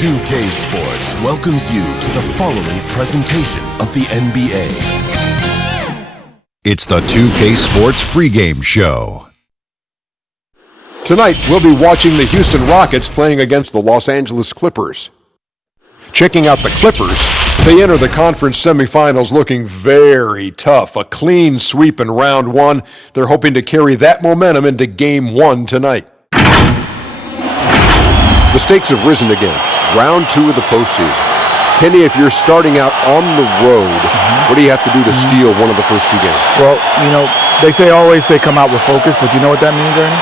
2K Sports welcomes you to the following presentation of the NBA. It's the 2K Sports pregame show. Tonight, we'll be watching the Houston Rockets playing against the Los Angeles Clippers. Checking out the Clippers, they enter the conference semifinals looking very tough. A clean sweep in round one. They're hoping to carry that momentum into game one tonight. The stakes have risen again. Round two of the postseason. Kenny, if you're starting out on the road, what do you have to do to steal one of the first two games? Well, they always say come out with focus, but you know what that means, Ernie?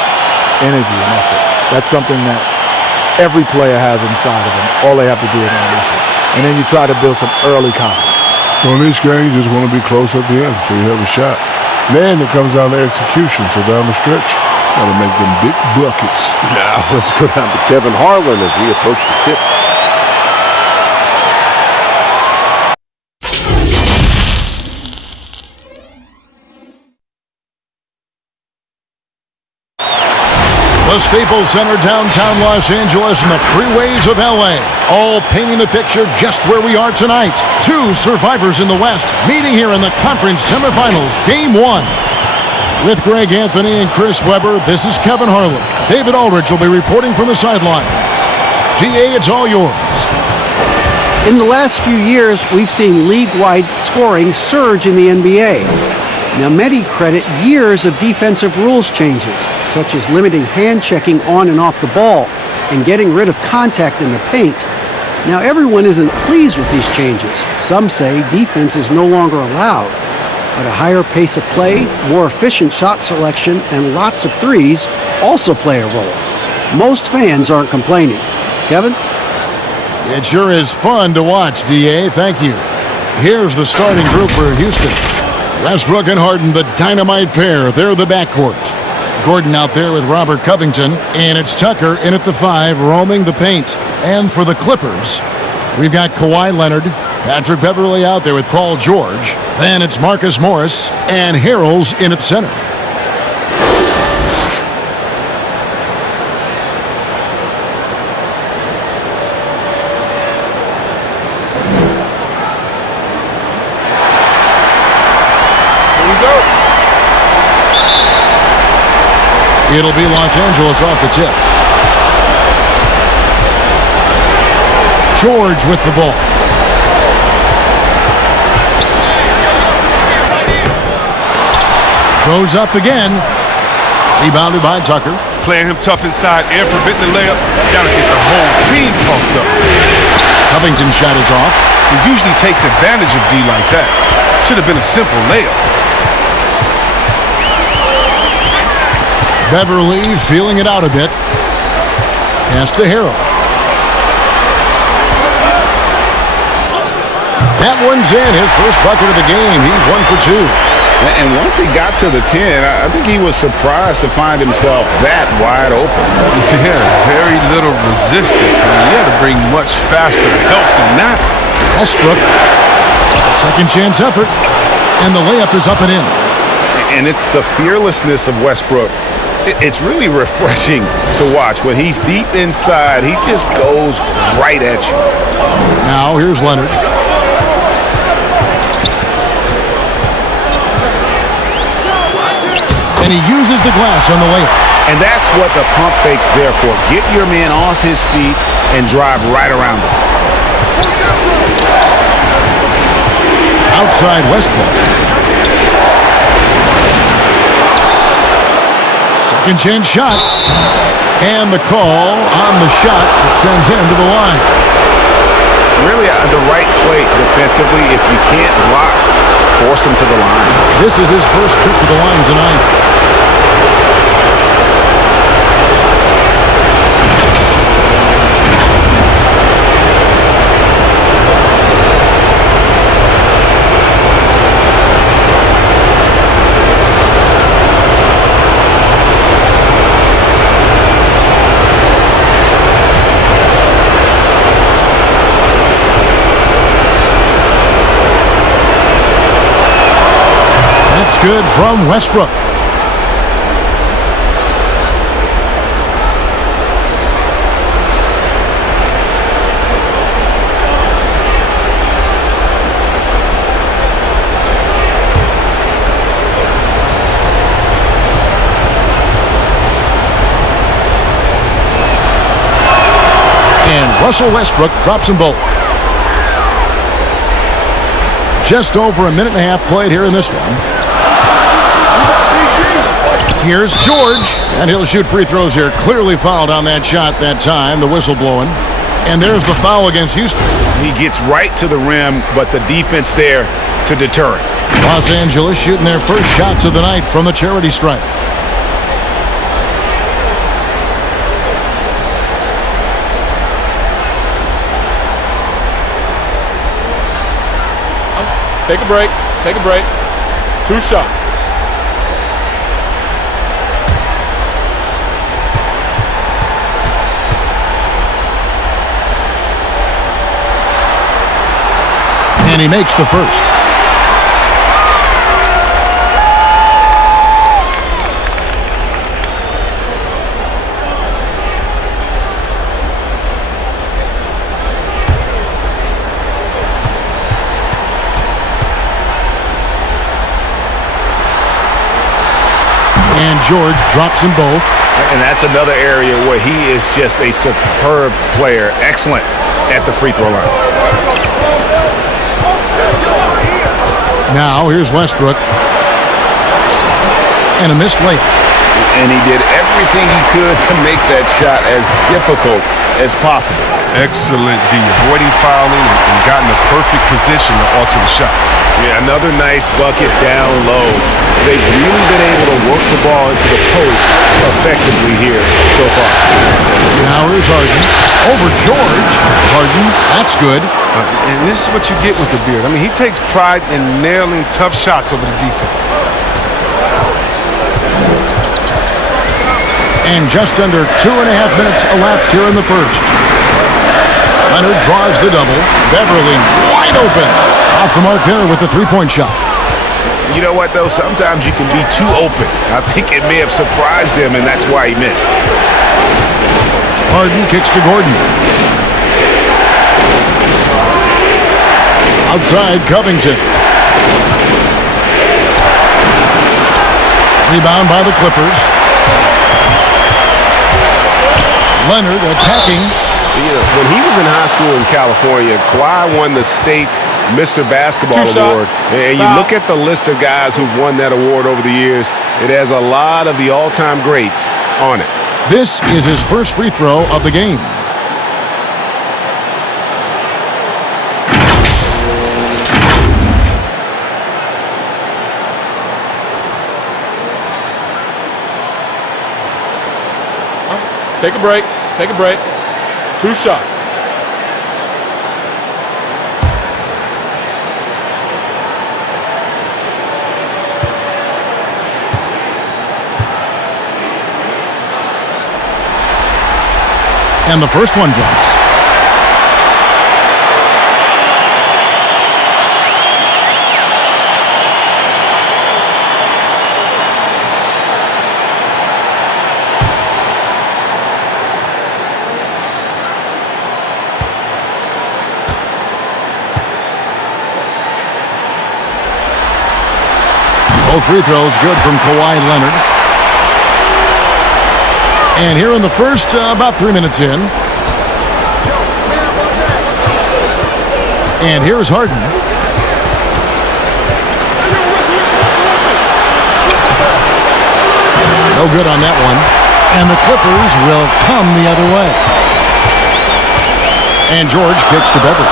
Energy and effort. That's something that every player has inside of them. All they have to do is unleash it. And then you try to build some early confidence. So in each game, you just want to be close at the end so you have a shot. Then it comes down to execution, so down the stretch. Got to make them big buckets. Now, let's go down to Kevin Harlan as we approach the tip. The Staples Center, downtown Los Angeles, and the freeways of LA, all painting the picture just where we are tonight. Two survivors in the West meeting here in the conference semifinals, game one. With Greg Anthony and Chris Webber, this is Kevin Harlan. David Aldridge will be reporting from the sidelines. DA, it's all yours. In the last few years, we've seen league-wide scoring surge in the NBA. Now, many credit years of defensive rules changes, such as limiting hand checking on and off the ball and getting rid of contact in the paint. Now, everyone isn't pleased with these changes. Some say defense is no longer allowed. But a higher pace of play, more efficient shot selection, and lots of threes also play a role. Most fans aren't complaining. Kevin? It sure is fun to watch, DA. Thank you. Here's the starting group for Houston. Westbrook and Harden, the dynamite pair. They're the backcourt. Gordon out there with Robert Covington, and it's Tucker in at the 5, roaming the paint. And for the Clippers, we've got Kawhi Leonard, Patrick Beverley out there with Paul George. Then it's Marcus Morris and Harrell's in at center. Here we go. It'll be Los Angeles off the tip. George with the ball. Goes up again. Rebounded by Tucker. Playing him tough inside and preventing the layup. Gotta get the whole team pumped up. Covington's shot is off. He usually takes advantage of D like that. Should have been a simple layup. Beverley feeling it out a bit. Pass to Harrell. That one's in. His first bucket of the game. He's 1 for 2. And once he got to the 10, I think he was surprised to find himself that wide open. Yeah, very little resistance. I mean, you had to bring much faster help than that. Westbrook, a second chance effort, and the layup is up and in. And it's the fearlessness of Westbrook. It's really refreshing to watch. When he's deep inside, he just goes right at you. Now here's Leonard. And he uses the glass on the layup. And that's what the pump fake's there for. Get your man off his feet and drive right around him. Outside Westbrook. Second chance shot. And the call on the shot that sends him to the line. Really the right play defensively. If you can't block, force him to the line. This is his first trip to the line tonight. That's good from Westbrook. Russell Westbrook drops them both. Just over a minute and a half played here in this one. Here's George, and he'll shoot free throws here. Clearly fouled on that shot that time, the whistle blowing. And there's the foul against Houston. He gets right to the rim, but the defense there to deter it. Los Angeles shooting their first shots of the night from the charity stripe. Take a break. Take a break. 2 shots. And he makes the first. And George drops them both. And that's another area where he is just a superb player. Excellent at the free throw line. Now here's Westbrook. And a missed layup. And he did everything he could to make that shot as difficult as possible. Excellent D. Avoiding fouling and got in the perfect position to alter the shot. Yeah, another nice bucket down low. They've really been able to work the ball into the post effectively here so far. Now here's Harden. Over George. Harden, that's good. And this is what you get with the Beard. I mean, he takes pride in nailing tough shots over the defense. And just under 2.5 minutes elapsed here in the first. Leonard draws the double. Beverly wide open. Off the mark there with the three-point shot. You know what, though? Sometimes you can be too open. I think it may have surprised him, and that's why he missed. Harden kicks to Gordon. Outside, Covington. Rebound by the Clippers. Leonard attacking. You know, when he was in high school in California, Kawhi won the state's Mr. Basketball Award. And you look at the list of guys who've won that award over the years, it has a lot of the all-time greats on it. This is his first free throw of the game. Take a break. Take a break. 2 shots. And the first one drops. Both free throws good from Kawhi Leonard. And here in the first, about 3 minutes in. And here's Harden. No good on that one. And the Clippers will come the other way. And George kicks to Beverly.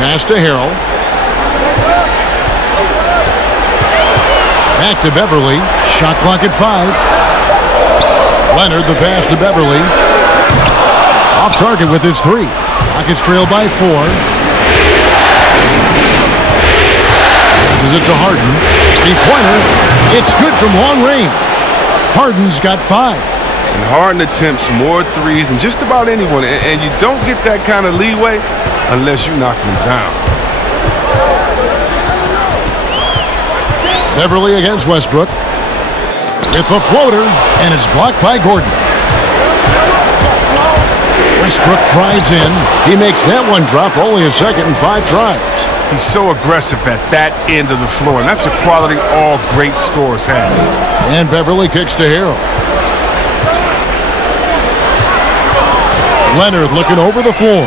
Pass to Harrell. Back to Beverly. Shot clock at 5. Leonard, the pass to Beverly. Off target with his 3. Rockets trail by 4. Passes it to Harden. 3-pointer. It's good from long range. Harden's got 5. And Harden attempts more threes than just about anyone. And you don't get that kind of leeway unless you knock him down. Beverly against Westbrook. With the floater, and it's blocked by Gordon. Westbrook drives in. He makes that one drop, only a second and 5 tries. He's so aggressive at that end of the floor, and that's a quality all great scorers have. And Beverly kicks to Harrell. Leonard looking over the floor.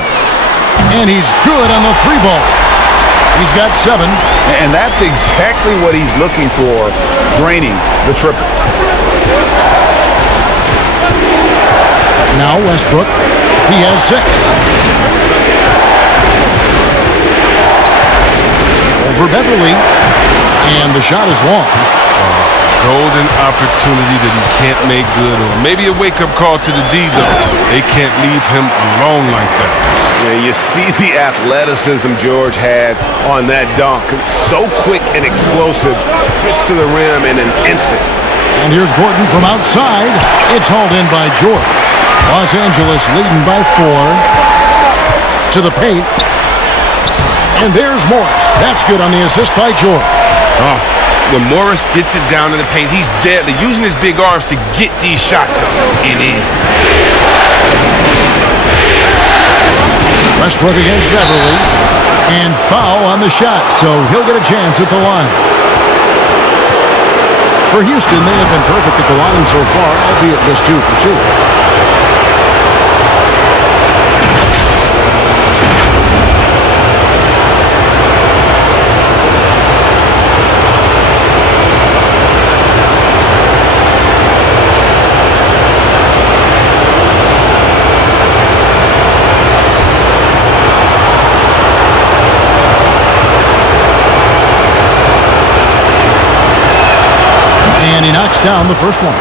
And he's good on the 3-ball. He's got 7. And that's exactly what he's looking for, draining the triple. Now Westbrook, he has 6. Over Beverly, and the shot is long. Golden opportunity that he can't make good on. Maybe a wake-up call to the D, though. They can't leave him alone like that. Yeah, you see the athleticism George had on that dunk. It's so quick and explosive. Gets to the rim in an instant. And here's Gordon from outside. It's hauled in by George. Los Angeles leading by 4. To the paint. And there's Morris. That's good on the assist by George. Oh, when Morris gets it down in the paint, he's deadly, using his big arms to get these shots up and in. Westbrook against Beverly. And foul on the shot, so he'll get a chance at the line. For Houston, they have been perfect at the line so far, albeit just 2 for 2. And he knocks down the first one.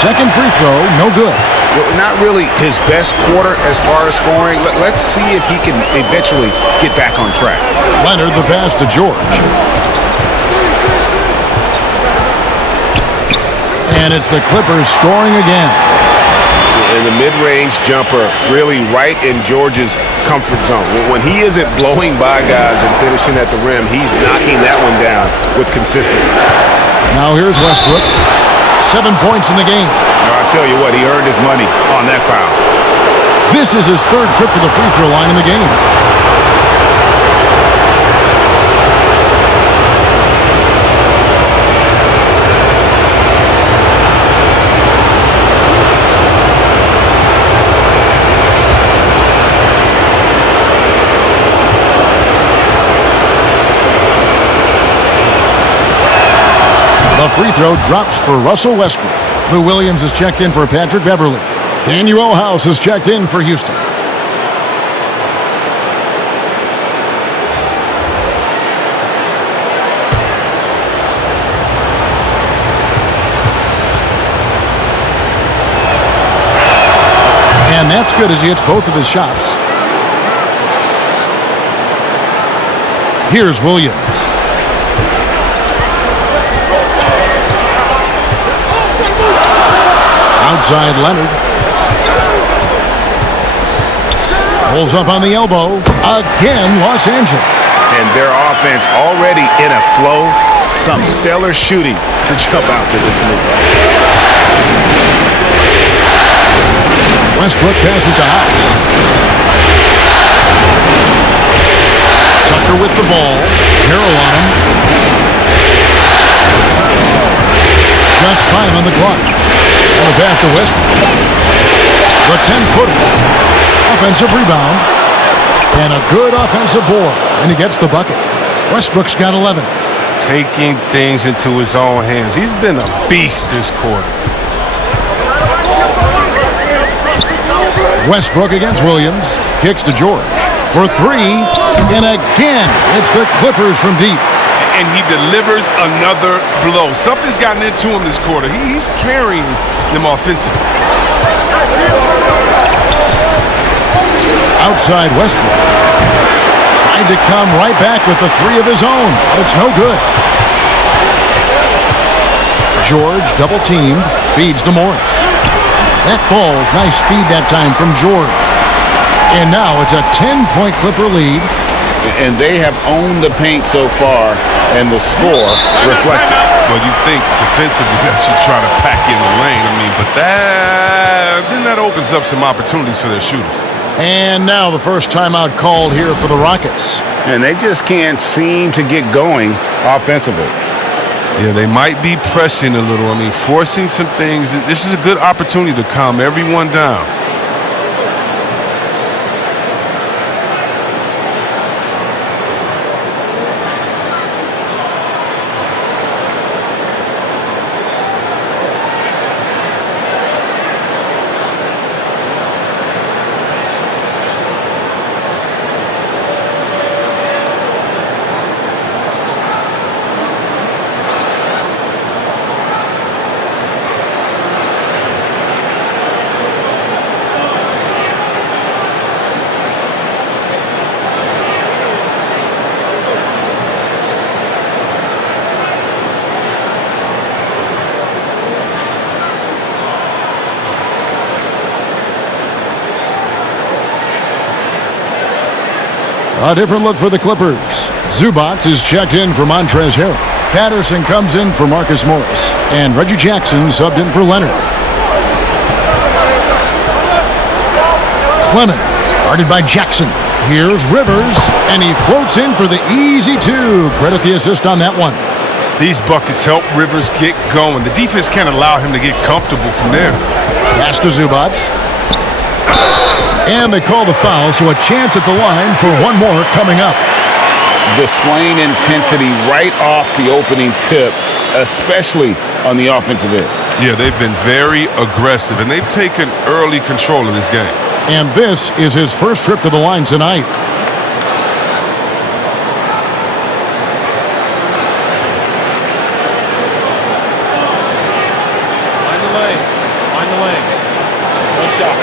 Second free throw, no good. Not really his best quarter as far as scoring. Let's see if he can eventually get back on track. Leonard the pass to George. And it's the Clippers scoring again. And the mid-range jumper really right in George's comfort zone. When he isn't blowing by guys and finishing at the rim, he's knocking that one down with consistency. Now here's Westbrook. 7 points in the game. I'll tell you what, he earned his money on that foul. This is his 3rd trip to the free throw line in the game. The free throw drops for Russell Westbrook. Lou Williams is checked in for Patrick Beverly. Daniel House is checked in for Houston. And that's good as he hits both of his shots. Here's Williams. Outside Leonard. Pulls up on the elbow. Again, Los Angeles. And their offense already in a flow. Some stellar shooting to jump out to this league. Westbrook passes to House. Tucker with the ball. Harrell on him. Just 5 on the clock. And the pass to Westbrook. The 10-footer. Offensive rebound. And a good offensive board. And he gets the bucket. Westbrook's got 11. Taking things into his own hands. He's been a beast this quarter. Westbrook against Williams. Kicks to George. For 3. And again, it's the Clippers from deep. And he delivers another blow. Something's gotten into him this quarter. He's carrying them offensively. Outside Westbrook. Tried to come right back with the 3 of his own, but it's no good. George double teamed, feeds to Morris. That falls. Nice feed that time from George. And now it's a 10-point Clipper lead. and they have owned the paint so far, and the score reflects it. Well, you think defensively that you try to pack in the lane. I mean, but that opens up some opportunities for their shooters. And now the first timeout called here for the Rockets. And they just can't seem to get going offensively. Yeah, they might be pressing a little. I mean, forcing some things. This is a good opportunity to calm everyone down. A different look for the Clippers. Zubac is checked in for Montrezl Harrell. Patterson comes in for Marcus Morris. And Reggie Jackson subbed in for Leonard. Clemens, guarded by Jackson. Here's Rivers, and he floats in for the easy two. Credit the assist on that one. These buckets help Rivers get going. The defense can't allow him to get comfortable from there. Pass to Zubac. And they call the foul, so a chance at the line for one more coming up. Displaying intensity right off the opening tip, especially on the offensive end. Yeah, they've been very aggressive, and they've taken early control of this game. And this is his first trip to the line tonight. Find the lane. Find the lane. No shot.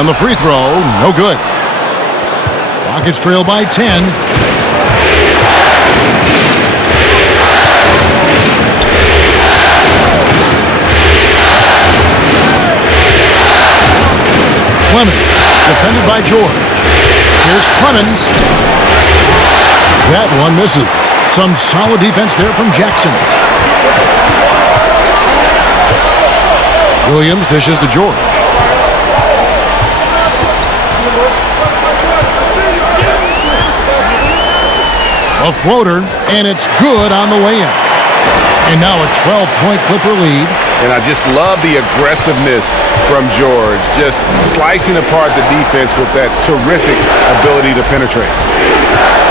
On the free throw, no good. Rockets trail by 10. Clemens, defended by George. Here's Clemens. That one misses. Some solid defense there from Jackson. Williams dishes to George. A floater, and it's good on the way in. And now a 12-point Clipper lead. And I just love the aggressiveness from George, just slicing apart the defense with that terrific ability to penetrate.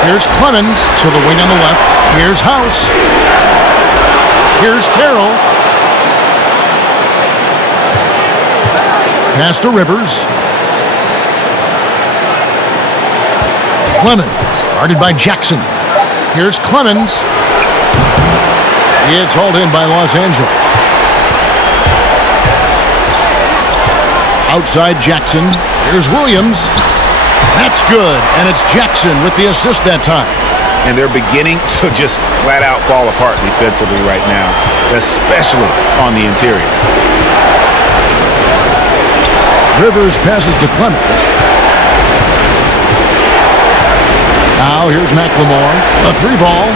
Here's Clemens to the wing on the left. Here's House. Here's Carroll. Pass to Rivers. Clemens, guarded by Jackson. Here's Clemens. It's hauled in by Los Angeles. Outside Jackson. Here's Williams. That's good, and it's Jackson with the assist that time. And they're beginning to just flat out fall apart defensively right now, especially on the interior. Rivers passes to Clemens. Now here's McLemore. A three ball.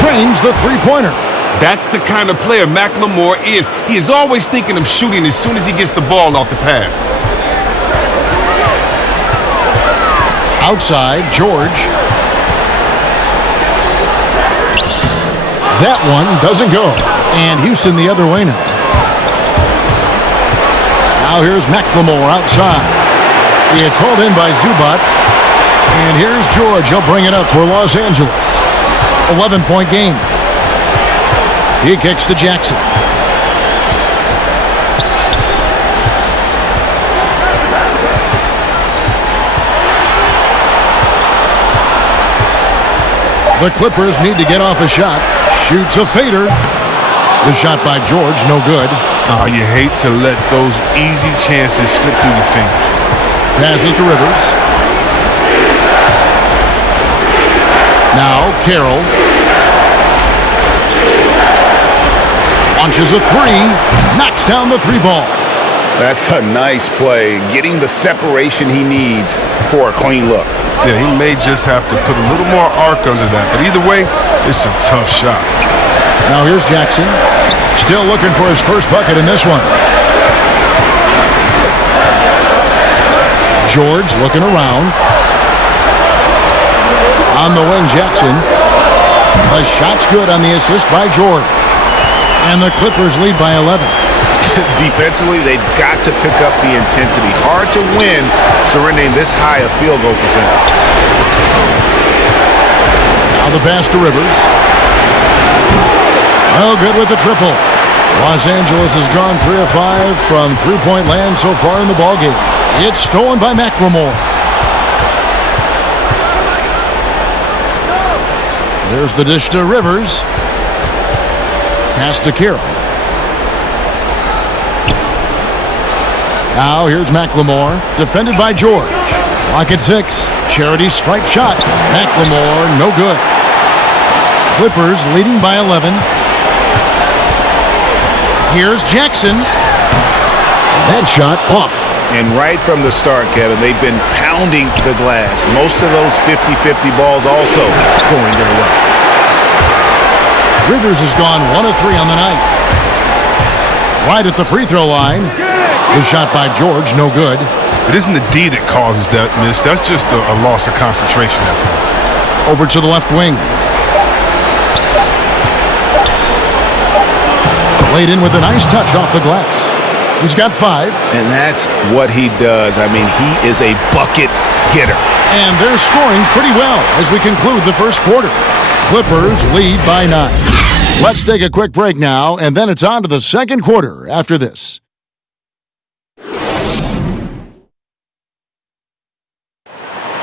Cranes the three-pointer. That's the kind of player McLemore is. He is always thinking of shooting as soon as he gets the ball off the pass. Outside, George. That one doesn't go. And Houston the other way now. Now here's McLemore outside. It's hauled in by Zubac. And here's George. He'll bring it up for Los Angeles. 11-point game. He kicks to Jackson. The Clippers need to get off a shot. Shoots a fader. The shot by George, no good. Oh, you hate to let those easy chances slip through your fingers. Passes to Rivers. Now Carroll. Launches a three. Knocks down the three ball. That's a nice play, getting the separation he needs for a clean look. Yeah, he may just have to put a little more arc under that, but either way, it's a tough shot. Now here's Jackson. Still looking for his first bucket in this one. George looking around. On the wing, Jackson. The shot's good on the assist by George. And the Clippers lead by 11. Defensively, they've got to pick up the intensity. Hard to win surrendering this high a field goal percentage. Now the pass to Rivers. No good with the triple. Los Angeles has gone 3 of 5 from three-point land so far in the ballgame. It's stolen by McLemore. There's the dish to Rivers. Pass to Carroll. Now here's McLemore, defended by George. Clock at 6. Charity stripe shot. McLemore, no good. Clippers leading by 11. Here's Jackson. That shot off. And right from the start, Kevin, they've been pounding the glass. Most of those 50-50 balls also going their way. Rivers has gone 1 of 3 on the night. Right at the free throw line. The shot by George, no good. It isn't the D that causes that miss. That's just a loss of concentration that time. Over to the left wing. Laid in with a nice touch off the glass. He's got 5. And that's what he does. I mean, he is a bucket getter. And they're scoring pretty well as we conclude the first quarter. Clippers lead by 9. Let's take a quick break now, and then it's on to the second quarter after this.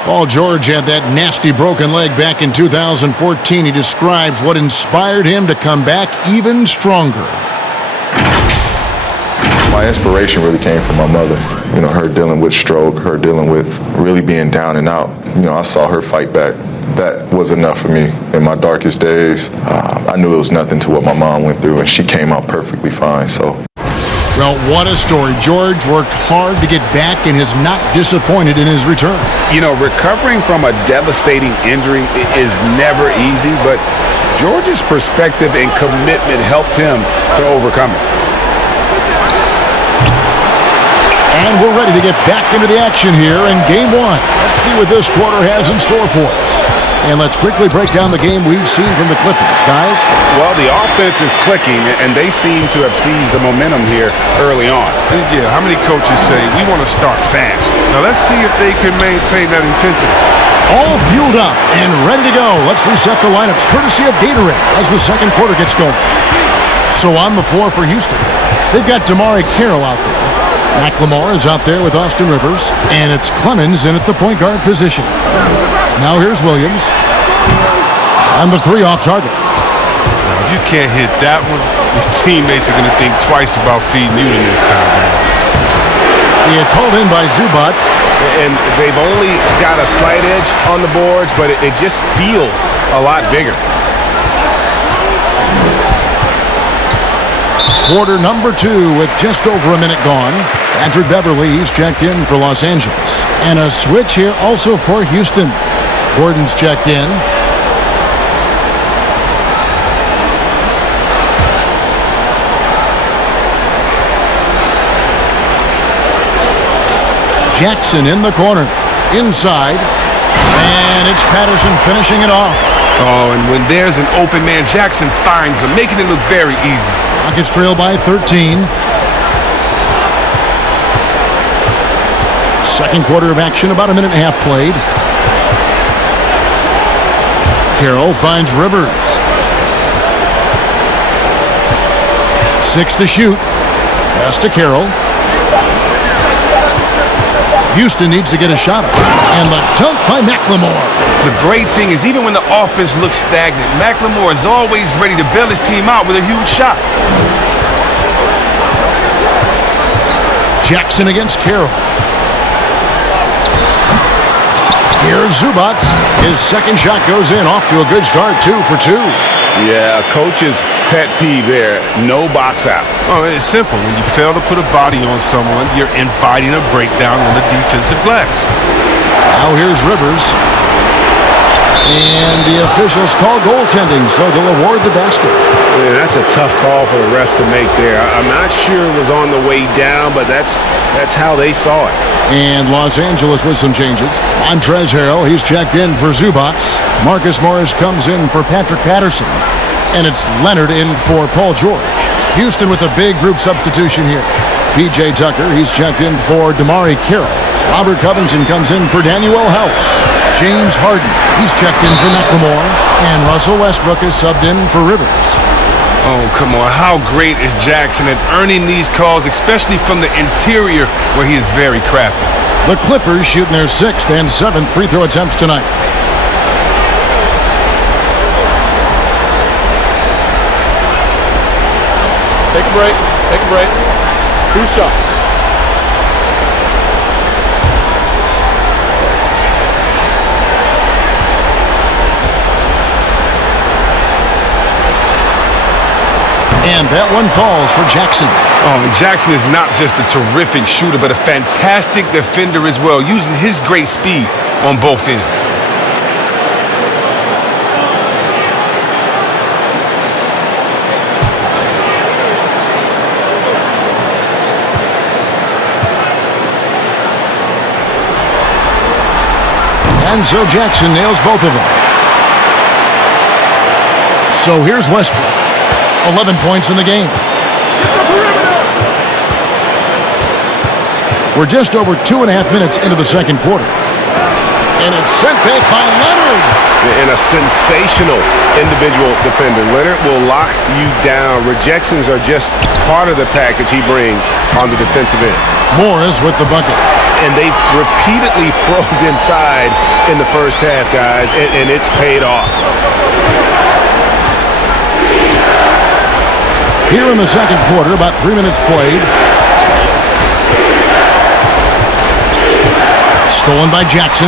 Paul George had that nasty broken leg back in 2014. He describes what inspired him to come back even stronger. My inspiration really came from my mother. You know, her dealing with stroke, her dealing with really being down and out. You know, I saw her fight back. That was enough for me. In my darkest days, I knew it was nothing to what my mom went through, and she came out perfectly fine, so. Well, what a story. George worked hard to get back and is not disappointed in his return. You know, recovering from a devastating injury is never easy, but George's perspective and commitment helped him to overcome it. And we're ready to get back into the action here in Game 1. Let's see what this quarter has in store for us. And let's quickly break down the game we've seen from the Clippers, guys. Well, the offense is clicking, and they seem to have seized the momentum here early on. Yeah, how many coaches say, we want to start fast? Now let's see if they can maintain that intensity. All fueled up and ready to go. Let's reset the lineups courtesy of Gatorade as the second quarter gets going. So on the floor for Houston, they've got Damari Carroll out there. McLemore is out there with Austin Rivers, and it's Clemens in at the point guard position. Now here's Williams. On the 3 off target. Now, if you can't hit that one, your teammates are going to think twice about feeding you the next time down. It's hauled in by Zubac. And they've only got a slight edge on the boards, but it just feels a lot bigger. Quarter number 2 with just over a minute gone. Patrick Beverley's checked in for Los Angeles. And a switch here also for Houston. Gordon's checked in. Jackson in the corner. Inside. And it's Patterson finishing it off. Oh, and when there's an open man, Jackson finds him, making it look very easy. Rockets trail by 13. Second quarter of action, about a minute and a half played. Carroll finds Rivers. 6 to shoot. Pass to Carroll. Houston needs to get a shot up. And the dunk by McLemore. The great thing is, even when the offense looks stagnant, McLemore is always ready to bail his team out with a huge shot. Jackson against Carroll. Here's Zubac. His second shot goes in, off to a good start, 2 for 2. Yeah, a coach's pet peeve there. No box out. Oh, it's simple. When you fail to put a body on someone, you're inviting a breakdown on the defensive glass. Now here's Rivers. And the officials call goaltending, so they'll award the basket. Yeah, that's a tough call for the refs to make there. I'm not sure it was on the way down, but that's how they saw it. And Los Angeles with some changes. Montrezl Harrell, he's checked in for Zubac. Marcus Morris comes in for Patrick Patterson. And it's Leonard in for Paul George. Houston with a big group substitution here. P.J. Tucker, he's checked in for Damari Carroll. Robert Covington comes in for Daniel House. James Harden, he's checked in for McLemore. And Russell Westbrook is subbed in for Rivers. Oh, come on. How great is Jackson at earning these calls, especially from the interior where he is very crafty. The Clippers shooting their 6th and 7th free throw attempts tonight. Take a break. Take a break. 2 shots. And that one falls for Jackson. Oh, and Jackson is not just a terrific shooter, but a fantastic defender as well, using his great speed on both ends. And so Jackson nails both of them. So here's Westbrook. 11 points in the game. We're just over 2.5 minutes into the second quarter. And it's sent back by Leonard. And a sensational individual defender. Leonard will lock you down. Rejections are just part of the package he brings on the defensive end. Morris with the bucket. And they've repeatedly probed inside in the first half, guys, and it's paid off. Here in the second quarter, about 3 minutes played. Stolen by Jackson.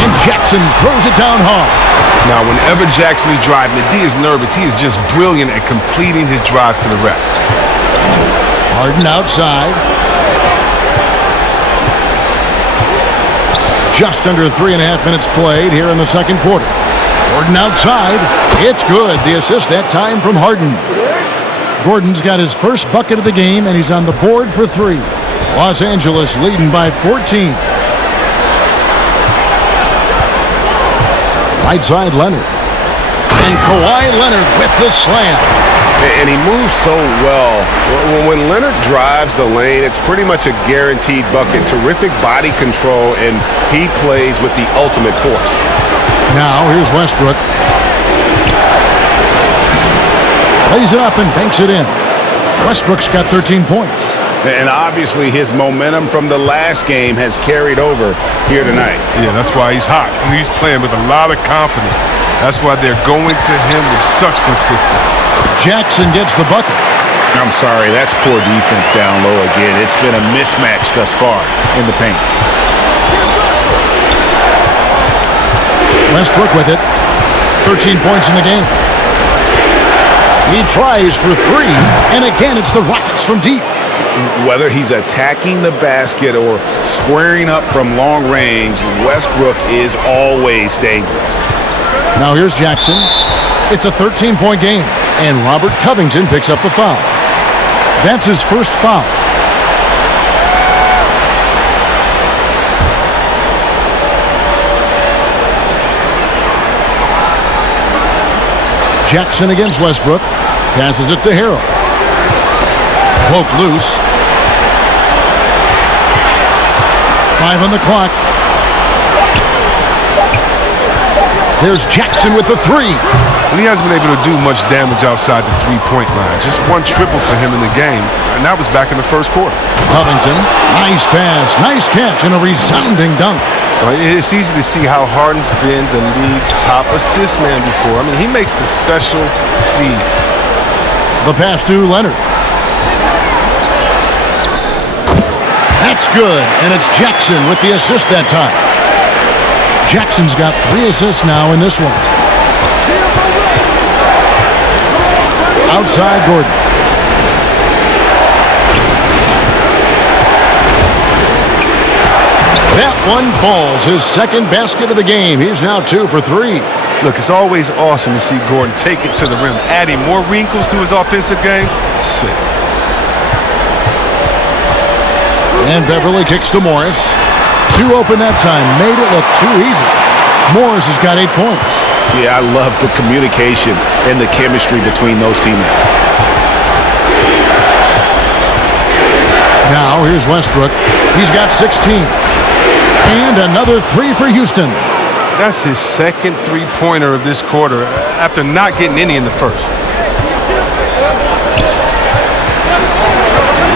And Jackson throws it down hard. Now, whenever Jackson is driving, the D is nervous. He is just brilliant at completing his drives to the rack. Harden outside. Just under 3.5 minutes played here in the second quarter. Gordon outside. It's good. The assist that time from Harden. Gordon's got his first bucket of the game, and he's on the board for 3. Los Angeles leading by 14. Right side, Leonard. And Kawhi Leonard with the slam. And he moves so well. When Leonard drives the lane, it's pretty much a guaranteed bucket. Terrific body control, and he plays with the ultimate force. Now, here's Westbrook. Lays it up and banks it in. Westbrook's got 13 points. And obviously his momentum from the last game has carried over here tonight. Yeah, that's why he's hot. He's playing with a lot of confidence. That's why they're going to him with such consistency. Jackson gets the bucket. I'm sorry, that's poor defense down low again. It's been a mismatch thus far in the paint. Westbrook with it. 13 points in the game. He tries for 3, and again it's the Rockets from deep. Whether he's attacking the basket or squaring up from long range, Westbrook is always dangerous. Now here's Jackson. It's a 13-point game, and Robert Covington picks up the foul. That's his first foul. Jackson against Westbrook. Passes it to Harrell. Poke loose. 5 on the clock. There's Jackson with the 3. And he hasn't been able to do much damage outside the three-point line. Just one triple for him in the game, and that was back in the first quarter. Covington, nice pass, nice catch, and a resounding dunk. It's easy to see how Harden's been the league's top assist man before. I mean, he makes the special feeds. The pass to Leonard. That's good, and it's Jackson with the assist that time. Jackson's got 3 assists now in this one. Outside Gordon. That one falls, his second basket of the game. He's now 2 for 3. Look, it's always awesome to see Gordon take it to the rim, adding more wrinkles to his offensive game. Sick. And Beverly kicks to Morris. 2 open that time, made it look too easy. Morris has got 8 points. Yeah, I love the communication and the chemistry between those teammates. Now here's Westbrook. He's got 16. And another 3 for Houston. That's his second three-pointer of this quarter after not getting any in the first.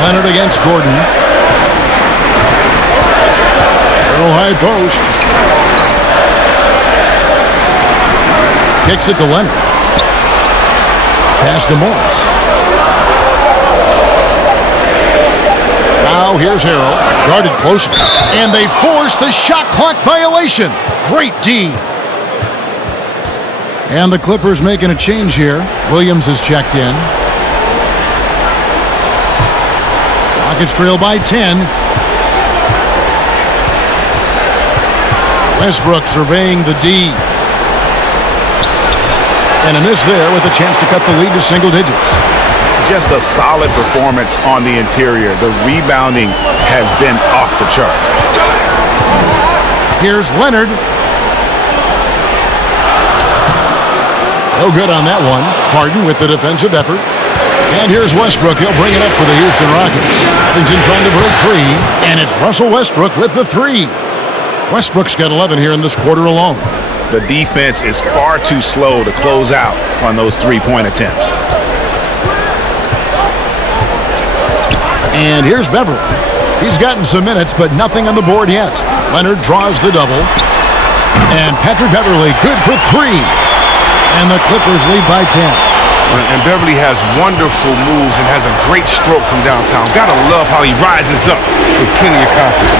Leonard against Gordon. Little high post. Kicks it to Leonard. Pass to Morris. Now here's Harrell. Guarded close. And they force the shot clock violation. Great D. And the Clippers making a change here. Williams has checked in. Rockets trail by 10. Westbrook surveying the D. And a miss there with a chance to cut the lead to single digits. Just a solid performance on the interior. The rebounding has been off the charts. Here's Leonard. No good on that one. Harden with the defensive effort. And here's Westbrook. He'll bring it up for the Houston Rockets. Covington trying to break free. And it's Russell Westbrook with the 3. Westbrook's got 11 here in this quarter alone. The defense is far too slow to close out on those three-point attempts. And here's Beverly. He's gotten some minutes, but nothing on the board yet. Leonard draws the double. And Patrick Beverly good for 3. And the Clippers lead by 10. And Beverly has wonderful moves and has a great stroke from downtown. Gotta love how he rises up with plenty of confidence.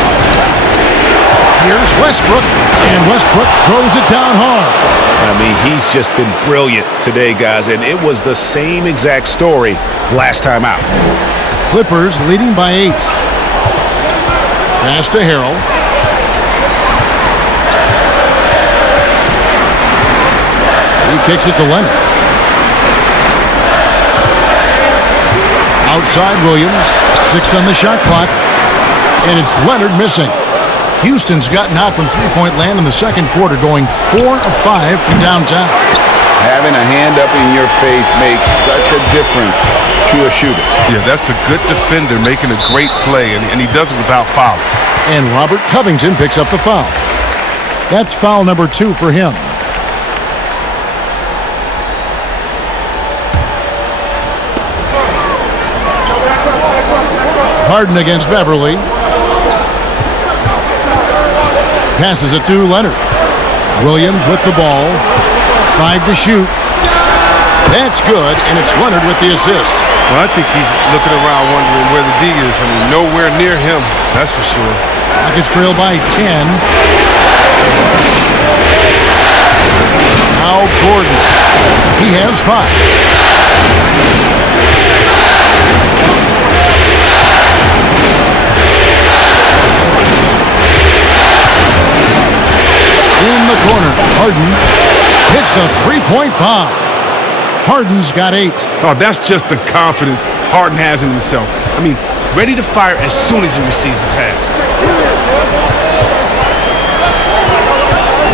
Here's Westbrook, and Westbrook throws it down hard. I mean, he's just been brilliant today, guys, and it was the same exact story last time out. Clippers leading by 8. Pass to Harrell. He kicks it to Leonard. Outside Williams, 6 on the shot clock, and it's Leonard missing. Houston's gotten out from three-point land in the second quarter, going 4 of 5 from downtown. Having a hand up in your face makes such a difference to a shooter. Yeah, that's a good defender making a great play, and he does it without foul. And Robert Covington picks up the foul. That's foul number 2 for him. Harden against Beverly. Passes it to Leonard. Williams with the ball. 5 to shoot. That's good, and it's Leonard with the assist. Well, I think he's looking around wondering where the D is. I mean, nowhere near him, that's for sure. Rockets trail by 10. Now Gordon. He has 5. In the corner, Harden hits the three-point bomb. Harden's got 8. Oh, that's just the confidence Harden has in himself. I mean, ready to fire as soon as he receives the pass.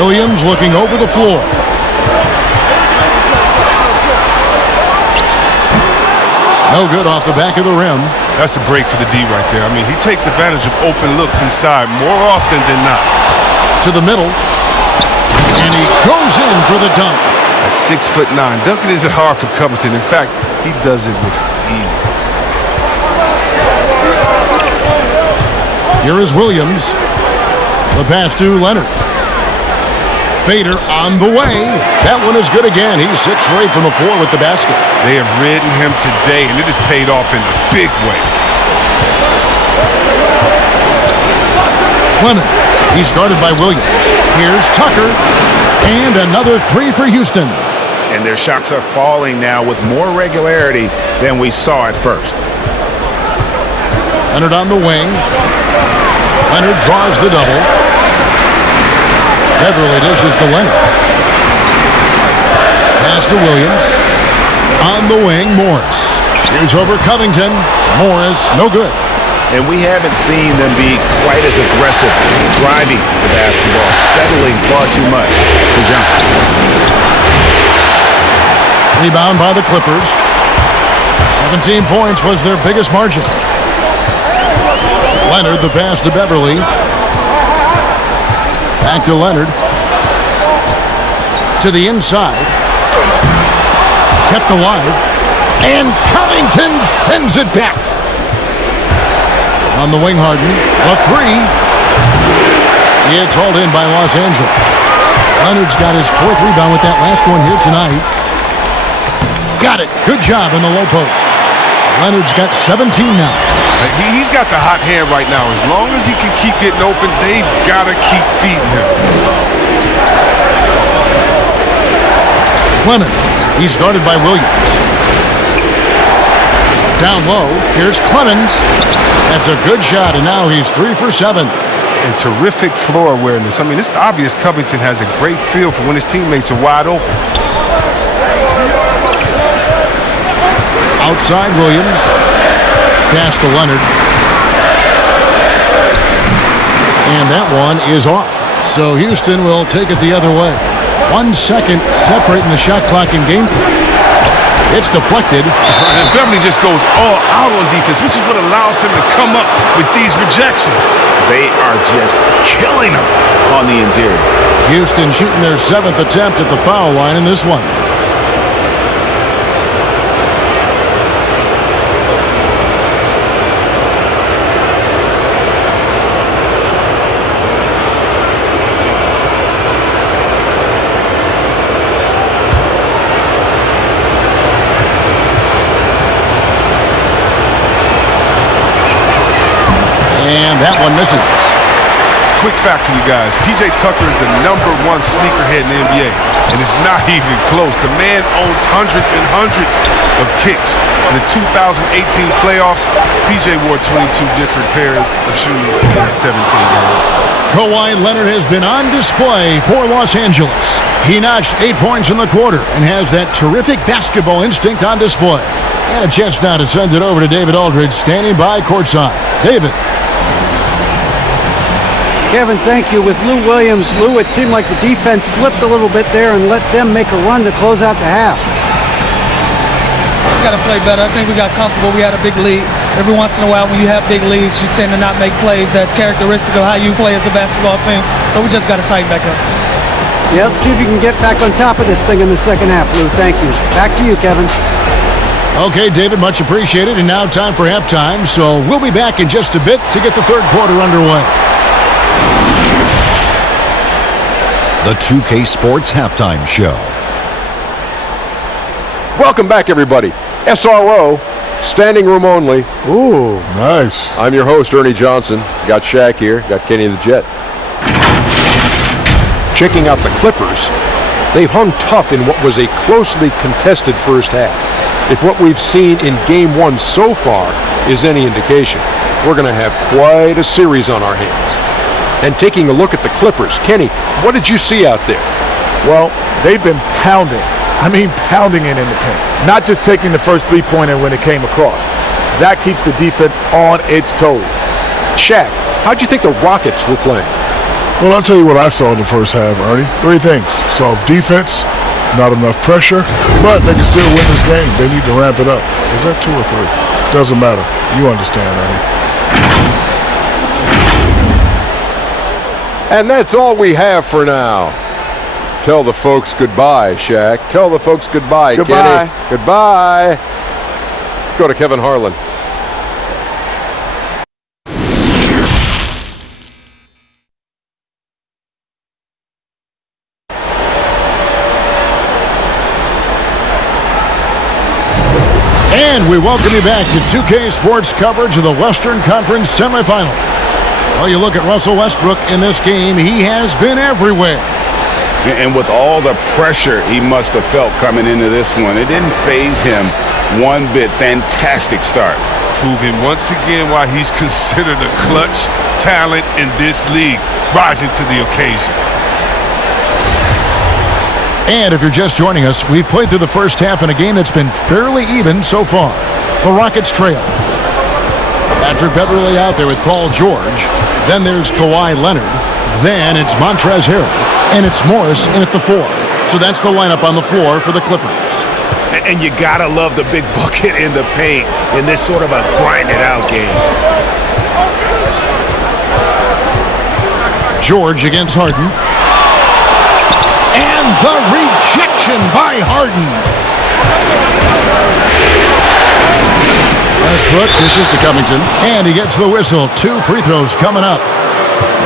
Williams looking over the floor. No good off the back of the rim. That's a break for the D right there. I mean, he takes advantage of open looks inside more often than not. To the middle. And he goes in for the dunk. At 6'9", dunking isn't hard for Covington. In fact, he does it with ease. Here is Williams. The pass to Leonard. Fader on the way. That one is good again. He's 6 for 8 from the floor with the basket. They have ridden him today, and it has paid off in a big way. Clemens. He's guarded by Williams. Here's Tucker. And another three for Houston. And their shots are falling now with more regularity than we saw at first. Leonard on the wing. Leonard draws the double. Beverly dishes to Leonard. Pass to Williams. On the wing, Morris. Shoots over Covington. Morris, no good. And we haven't seen them be quite as aggressive driving the basketball, settling far too much for jumpers. Rebound by the Clippers. 17 points was their biggest margin. Leonard, the pass to Beverly. Back to Leonard. To the inside. Kept alive. And Covington sends it back. On the wing, Harden. A three. It's hauled in by Los Angeles. Leonard's got his fourth rebound with that last one here tonight. Got it. Good job in the low post. Leonard's got 17 now. He's got the hot hand right now. As long as he can keep getting open, they've got to keep feeding him. Clemens. He's guarded by Williams. Down low. Here's Clemens. That's a good shot, and now he's 3 for 7. And terrific floor awareness. I mean, it's obvious Covington has a great feel for when his teammates are wide open. Outside Williams. Pass to Leonard. And that one is off. So Houston will take it the other way. 1 second separating the shot clock and game clock. It's deflected. And Beverly just goes all out on defense, which is what allows him to come up with these rejections. They are just killing him on the interior. Houston shooting their 7th attempt at the foul line in this one. That one misses. Quick fact for you guys. P.J. Tucker is the #1 sneakerhead in the NBA, and it's not even close. The man owns hundreds and hundreds of kicks. In the 2018 playoffs, P.J. wore 22 different pairs of shoes in 17 games. Kawhi Leonard has been on display for Los Angeles. He notched 8 points in the quarter and has that terrific basketball instinct on display. And a chance now to send it over to David Aldridge, standing by courtside. David. Kevin, thank you. With Lou Williams, it seemed like the defense slipped a little bit there and let them make a run to close out the half. Just got to play better. I think we got comfortable. We had a big lead. Every once in a while, when you have big leads, you tend to not make plays. That's characteristic of how you play as a basketball team. So we just got to tighten back up. Yeah, let's see if you can get back on top of this thing in the second half, Lou. Thank you. Back to you, Kevin. Okay, David, much appreciated. And now time for halftime. So we'll be back in just a bit to get the third quarter underway. The 2K Sports Halftime Show. Welcome back, everybody. SRO, standing room only. Ooh, nice. I'm your host, Ernie Johnson. Got Shaq here. Got Kenny the Jet. Checking out the Clippers, they've hung tough in what was a closely contested first half. If what we've seen in Game 1 so far is any indication, we're going to have quite a series on our hands. And taking a look at the Clippers, Kenny, what did you see out there? Well, they've been pounding. I mean, pounding it in the paint. Not just taking the first three-pointer when it came across. That keeps the defense on its toes. Shaq, how'd you think the Rockets were playing? Well, I'll tell you what I saw in the first half, Ernie. 3 things. Soft defense, not enough pressure, but they can still win this game. They need to ramp it up. Is that 2 or 3? Doesn't matter. You understand, Ernie. And that's all we have for now. Tell the folks goodbye, Shaq. Tell the folks goodbye, Goodbye. Kenny. Goodbye. Go to Kevin Harlan. And we welcome you back to 2K Sports coverage of the Western Conference semifinals. Well, you look at Russell Westbrook in this game, he has been everywhere. And with all the pressure he must have felt coming into this one, it didn't faze him one bit. Fantastic start. Proving once again why he's considered a clutch talent in this league, rising to the occasion. And if you're just joining us, we've played through the first half in a game that's been fairly even so far. The Rockets trail. Patrick Beverley out there with Paul George. Then there's Kawhi Leonard. Then it's Montrezl Harrell. And it's Morris in at the 4. So that's the lineup on the floor for the Clippers. And you gotta love the big bucket in the paint in this sort of a grind-it-out game. George against Harden. And the rejection by Harden. Westbrook dishes to Covington, and he gets the whistle. 2 free throws coming up.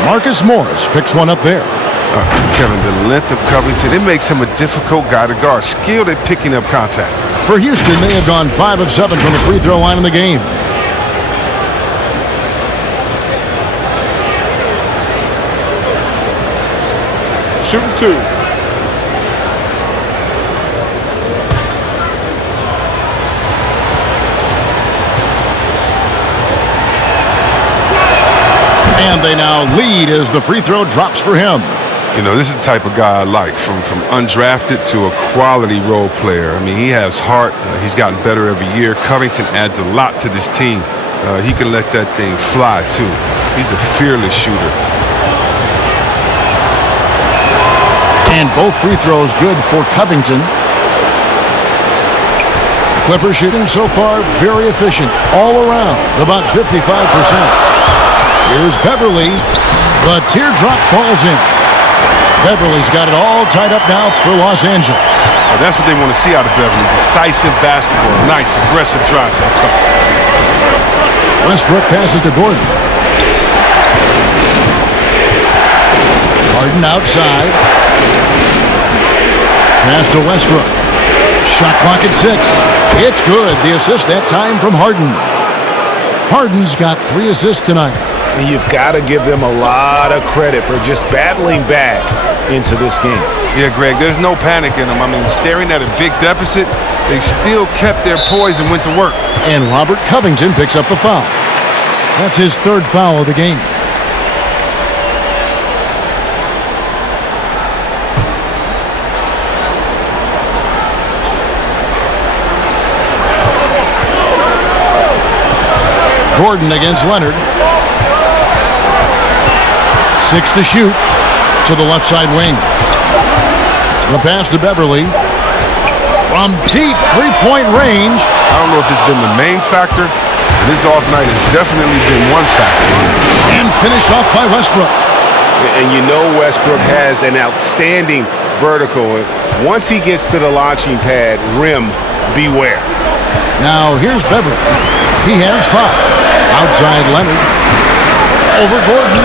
Marcus Morris picks one up there. Kevin, the length of Covington, it makes him a difficult guy to guard. Skilled at picking up contact. For Houston, they have gone 5 of 7 from the free throw line in the game. Shooting 2. And they now lead as the free throw drops for him. You know, this is the type of guy I like, from undrafted to a quality role player. I mean, he has heart. He's gotten better every year. Covington adds a lot to this team. He can let that thing fly, too. He's a fearless shooter. And both free throws good for Covington. The Clippers shooting so far very efficient all around, about 55%. Here's Beverley. The teardrop falls in. Beverley's got it all tied up now for Los Angeles. Well, that's what they want to see out of Beverley. Decisive basketball. Nice, aggressive drive to the cup. Westbrook passes to Gordon. Harden outside. Pass to Westbrook. Shot clock at 6. It's good. The assist that time from Harden. Harden's got 3 assists tonight. And you've got to give them a lot of credit for just battling back into this game. Yeah, Greg, there's no panic in them. I mean, staring at a big deficit, they still kept their poise and went to work. And Robert Covington picks up the foul. That's his 3rd foul of the game. Gordon against Leonard. 6 to shoot to the left side wing. The pass to Beverley. From deep 3-point range. I don't know if it's been the main factor, but this off night has definitely been one factor. And finished off by Westbrook. And you know Westbrook has an outstanding vertical. Once he gets to the launching pad, rim, beware. Now here's Beverley. He has 5. Outside Leonard. Over Gordon.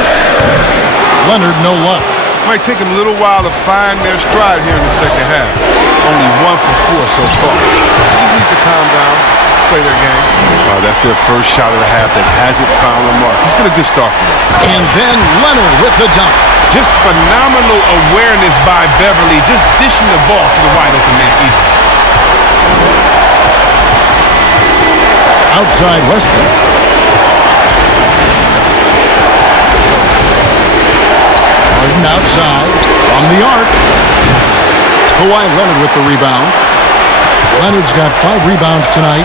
Leonard, no luck. Might take him a little while to find their stride here in the second half. Only 1 for 4 so far. They just need to calm down, play their game. That's their first shot of the half that hasn't found a mark. It's been a good start for them. And then Leonard with the dunk. Just phenomenal awareness by Beverley, just dishing the ball to the wide open man easily. Outside Westbrook. Harden outside from the arc. Kawhi Leonard with the rebound. Leonard's got 5 rebounds tonight.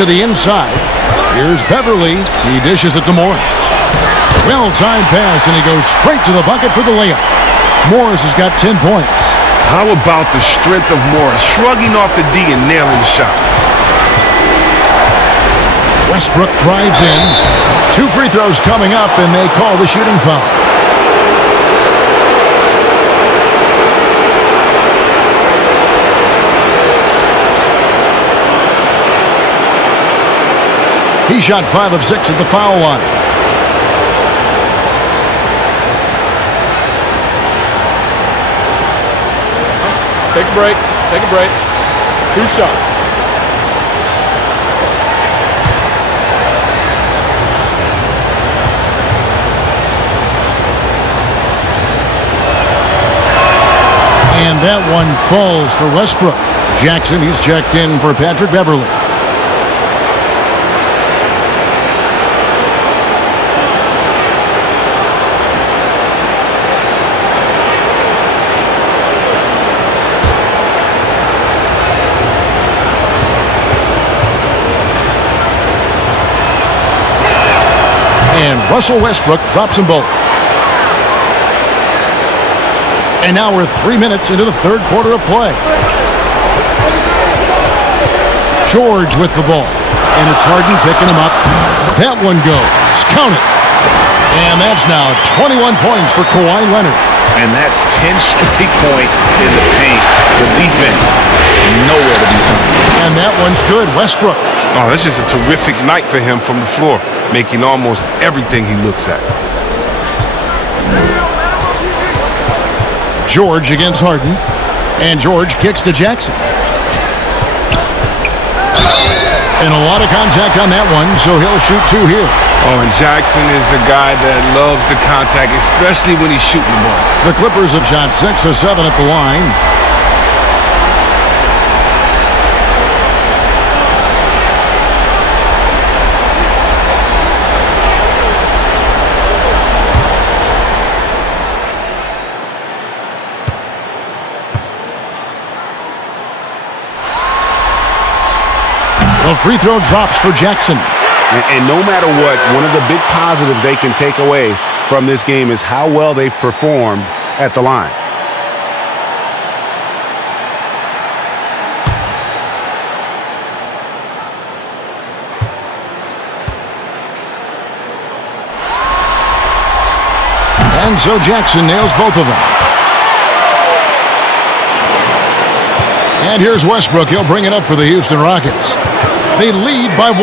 To the inside. Here's Beverley. He dishes it to Morris. Well-timed pass, and he goes straight to the bucket for the layup. Morris has got 10 points. How about the strength of Morris, shrugging off the D and nailing the shot? Westbrook drives in. 2 free throws coming up, and they call the shooting foul. He shot 5 of 6 at the foul line. Take a break. Take a break. 2 shots. And that one falls for Westbrook. Jackson, he's checked in for Patrick Beverly. And Russell Westbrook drops them both. And now we're 3 minutes into the third quarter of play. George with the ball. And it's Harden picking him up. That one goes. Count it. And that's now 21 points for Kawhi Leonard. And that's 10 straight points in the paint. The defense, nowhere to be found. And that one's good. Westbrook. Oh, that's just a terrific night for him from the floor, making almost everything he looks at. George against Harden. And George kicks to Jackson. And a lot of contact on that one, so he'll shoot two here. Oh, and Jackson is a guy that loves the contact, especially when he's shooting the ball. The Clippers have shot 6 of 7 at the line. The free throw drops for Jackson. And no matter what, one of the big positives they can take away from this game is how well they've performed at the line. And so Jackson nails both of them. And here's Westbrook. He'll bring it up for the Houston Rockets. They lead by 1.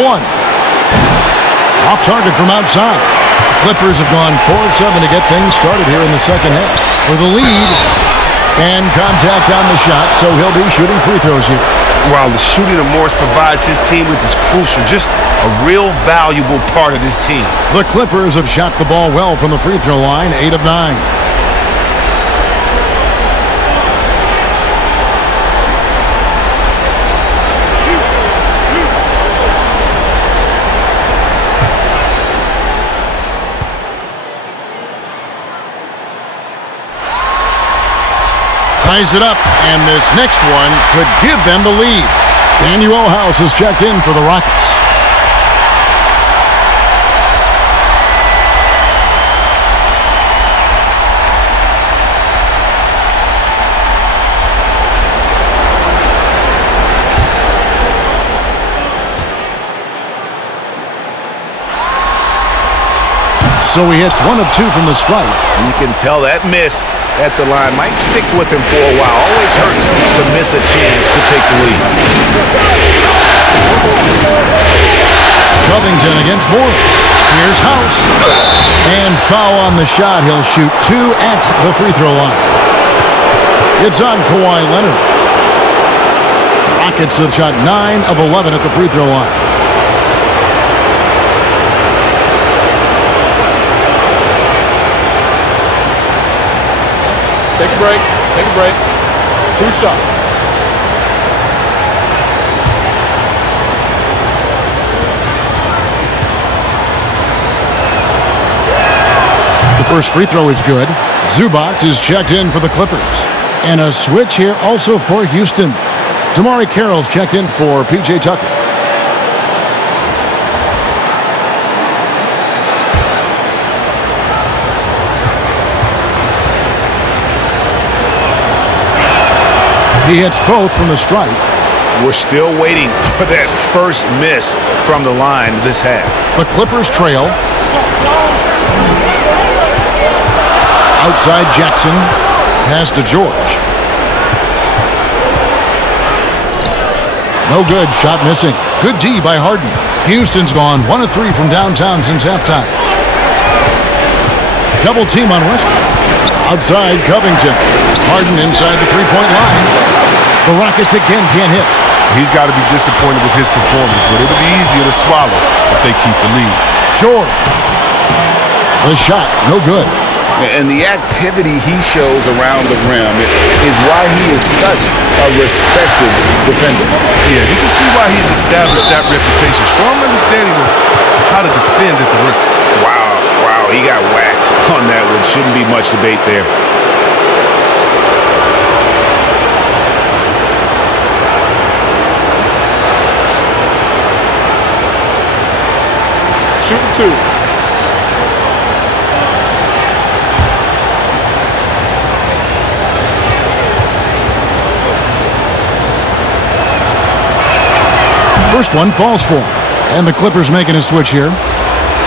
Off target from outside. The Clippers have gone 4 of 7 to get things started here in the second half. For the lead. And contact on the shot, so he'll be shooting free throws here. While the shooting of Morris provides his team with is crucial, just a real valuable part of this team. The Clippers have shot the ball well from the free throw line, 8 of 9. Ties it up, and this next one could give them the lead. Daniel House has checked in for the Rockets. So he hits 1 of 2 from the stripe. You can tell that miss at the line might stick with him for a while. Always hurts to miss a chance to take the lead. Covington against Morris. Here's House. And foul on the shot. He'll shoot 2 at the free throw line. It's on Kawhi Leonard. Rockets have shot 9 of 11 at the free throw line. Take a break. Take a break. 2 shots. The first free throw is good. Zubac is checked in for the Clippers. And a switch here also for Houston. Damari Carroll's checked in for P.J. Tucker. He hits both from the stripe. We're still waiting for that first miss from the line this half. The Clippers trail. Outside Jackson. Pass to George. No good. Shot missing. Good D by Harden. Houston's gone 1 of 3 from downtown since halftime. Double team on Westbrook. Outside Covington. Harden inside the three-point line. The Rockets again can't hit. He's got to be disappointed with his performance, but it'll be easier to swallow if they keep the lead. George. The shot, no good. And the activity he shows around the rim is why he is such a respected defender. Yeah, you can see why he's established that reputation. Strong understanding of how to defend at the rim. Wow, he got whacked on that one. Shouldn't be much debate there. Shooting 2. First one falls for him. And the Clippers making a switch here.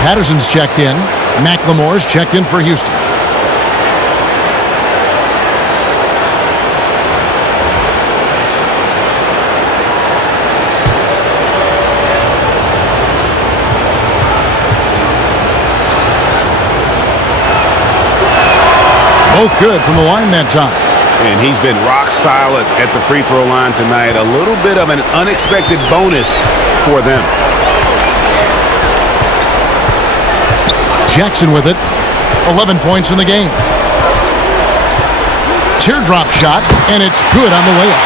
Patterson's checked in. McLemore's checked in for Houston. Both good from the line that time. And he's been rock solid at the free throw line tonight. A little bit of an unexpected bonus for them. Jackson with it. 11 points in the game. Teardrop shot, and it's good on the layup.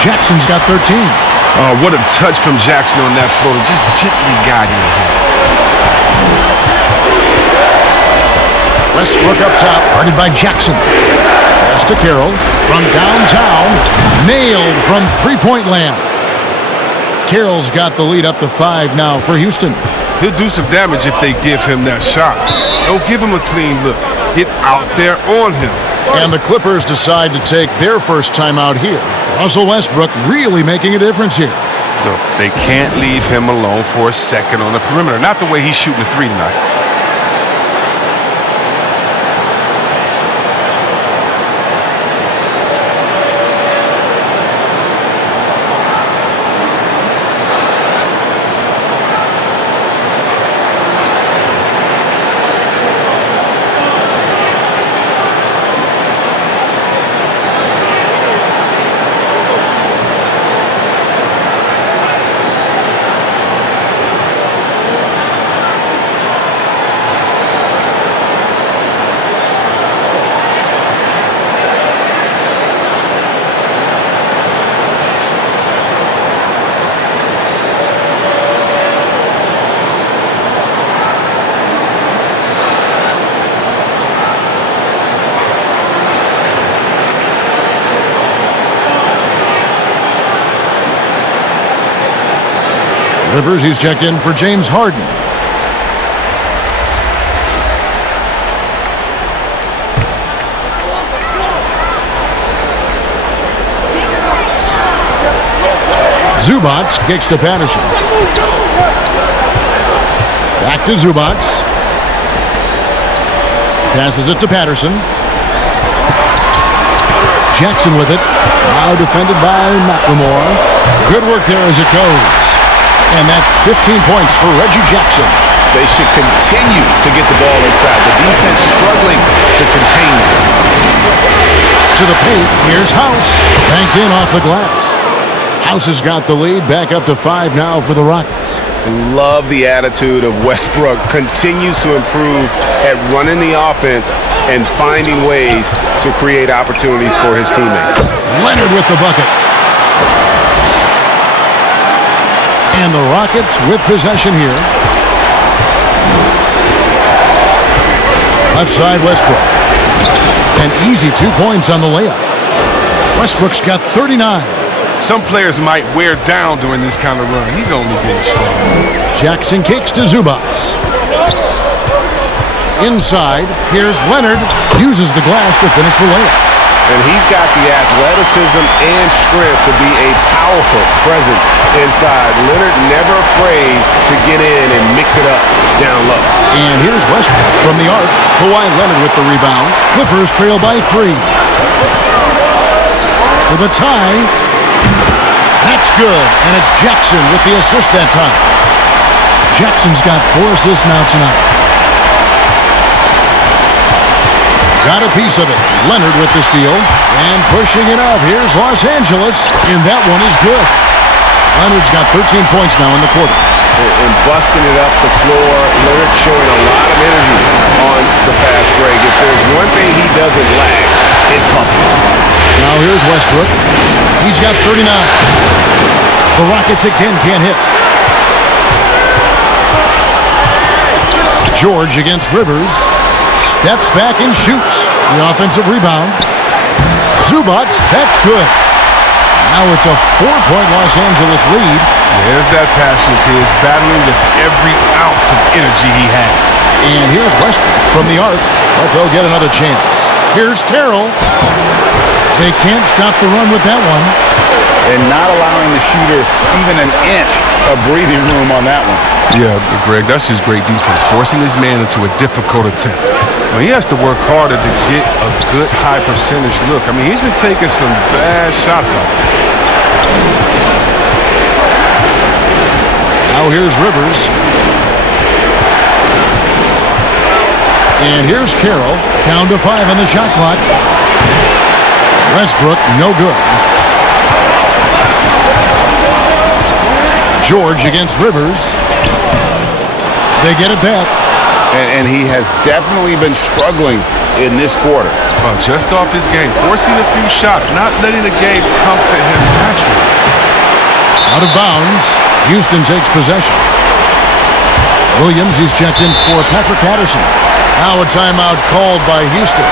Jackson's got 13. Oh, what a touch from Jackson on that floater. Just gently guiding him. Westbrook up top, guarded by Jackson. Pass to Carroll from downtown. Nailed from three-point land. Carroll's got the lead up to 5 now for Houston. He'll do some damage if they give him that shot. Don't give him a clean look. Get out there on him. And the Clippers decide to take their first time out here. Russell Westbrook really making a difference here. Look, they can't leave him alone for a second on the perimeter. Not the way he's shooting the 3 tonight. Rivers, he's checked in for James Harden. Zubac kicks to Patterson. Back to Zubac. Passes it to Patterson. Jackson with it. Now defended by McLemore. Good work there as it goes. And that's 15 points for Reggie Jackson. They should continue to get the ball inside. The defense struggling to contain them. To the paint, here's House. Banked in off the glass. House has got the lead, back up to 5 now for the Rockets. Love the attitude of Westbrook. Continues to improve at running the offense and finding ways to create opportunities for his teammates. Leonard with the bucket. And the Rockets with possession here. Left side, Westbrook. An easy 2 points on the layup. Westbrook's got 39. Some players might wear down during this kind of run. He's only getting strong. Jackson kicks to Zubac. Inside, here's Leonard. Uses the glass to finish the layup. And he's got the athleticism and strength to be a powerful presence inside. Leonard never afraid to get in and mix it up down low. And here's Westbrook from the arc. Kawhi Leonard with the rebound. Clippers trail by 3. For the tie. That's good. And it's Jackson with the assist that time. Jackson's got 4 assists now tonight. Got a piece of it. Leonard with the steal. And pushing it up. Here's Los Angeles. And that one is good. Leonard's got 13 points now in the quarter. and busting it up the floor. Leonard showing a lot of energy on the fast break. If there's one thing he doesn't lack, it's hustle. Now here's Westbrook. He's got 39. The Rockets again can't hit. George against Rivers. Steps back and shoots. The offensive rebound. Zubac, that's good. Now it's a 4-point Los Angeles lead. There's that passion of his, battling with every ounce of energy he has. And here's Westbrook from the arc, but they'll get another chance. Here's Carroll. They can't stop the run with that one. And not allowing the shooter even an inch of breathing room on that one. Yeah, Greg, that's just great defense, forcing his man into a difficult attempt. Well, he has to work harder to get a good high percentage look. I mean, he's been taking some bad shots out there. Now here's Rivers. And here's Carroll, down to 5 on the shot clock. Westbrook, no good. George against Rivers. They get it back. And he has definitely been struggling in this quarter. Well, just off his game, forcing a few shots, not letting the game come to him naturally. Out of bounds. Houston takes possession. Williams, he's checked in for Patrick Patterson. Now a timeout called by Houston.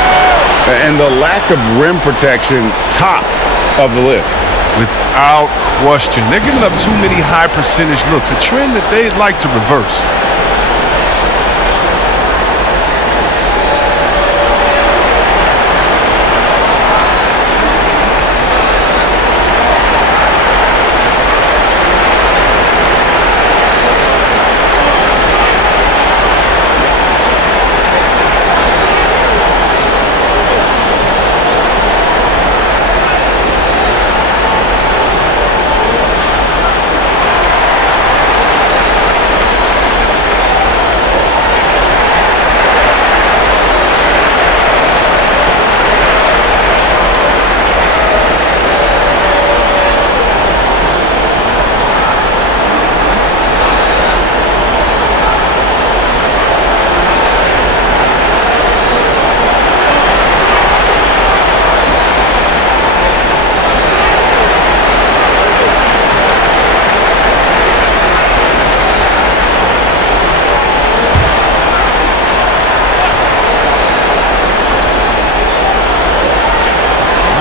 And the lack of rim protection, top of the list. Without question. They're giving up too many high percentage looks, a trend that they'd like to reverse.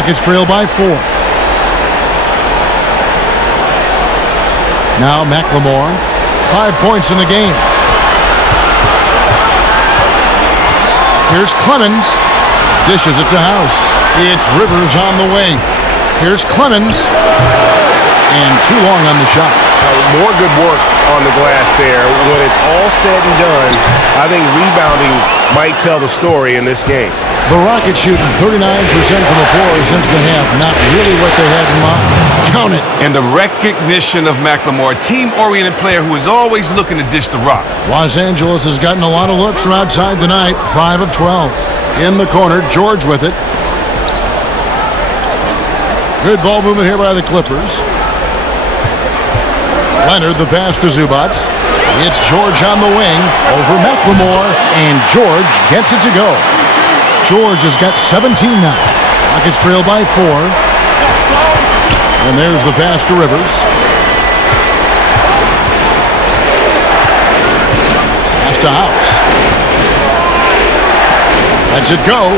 Rockets trail by 4. Now McLemore, 5 points in the game. Here's Clemens, dishes it to House. It's Rivers on the wing. Here's Clemens, and too long on the shot. More good work on the glass there. When it's all said and done, I think rebounding might tell the story in this game. The Rockets shooting 39% from the floor since the half. Not really what they had in mind. Count it. And the recognition of McLemore, a team-oriented player who is always looking to dish the rock. Los Angeles has gotten a lot of looks from outside tonight. 5 of 12. In the corner, George with it. Good ball movement here by the Clippers. Leonard, the pass to Zubac. It's George on the wing over McLemore, and George gets it to go. George has got 17 now. Rockets trail by 4. And there's the pass to Rivers. Pass to House. Lets it go.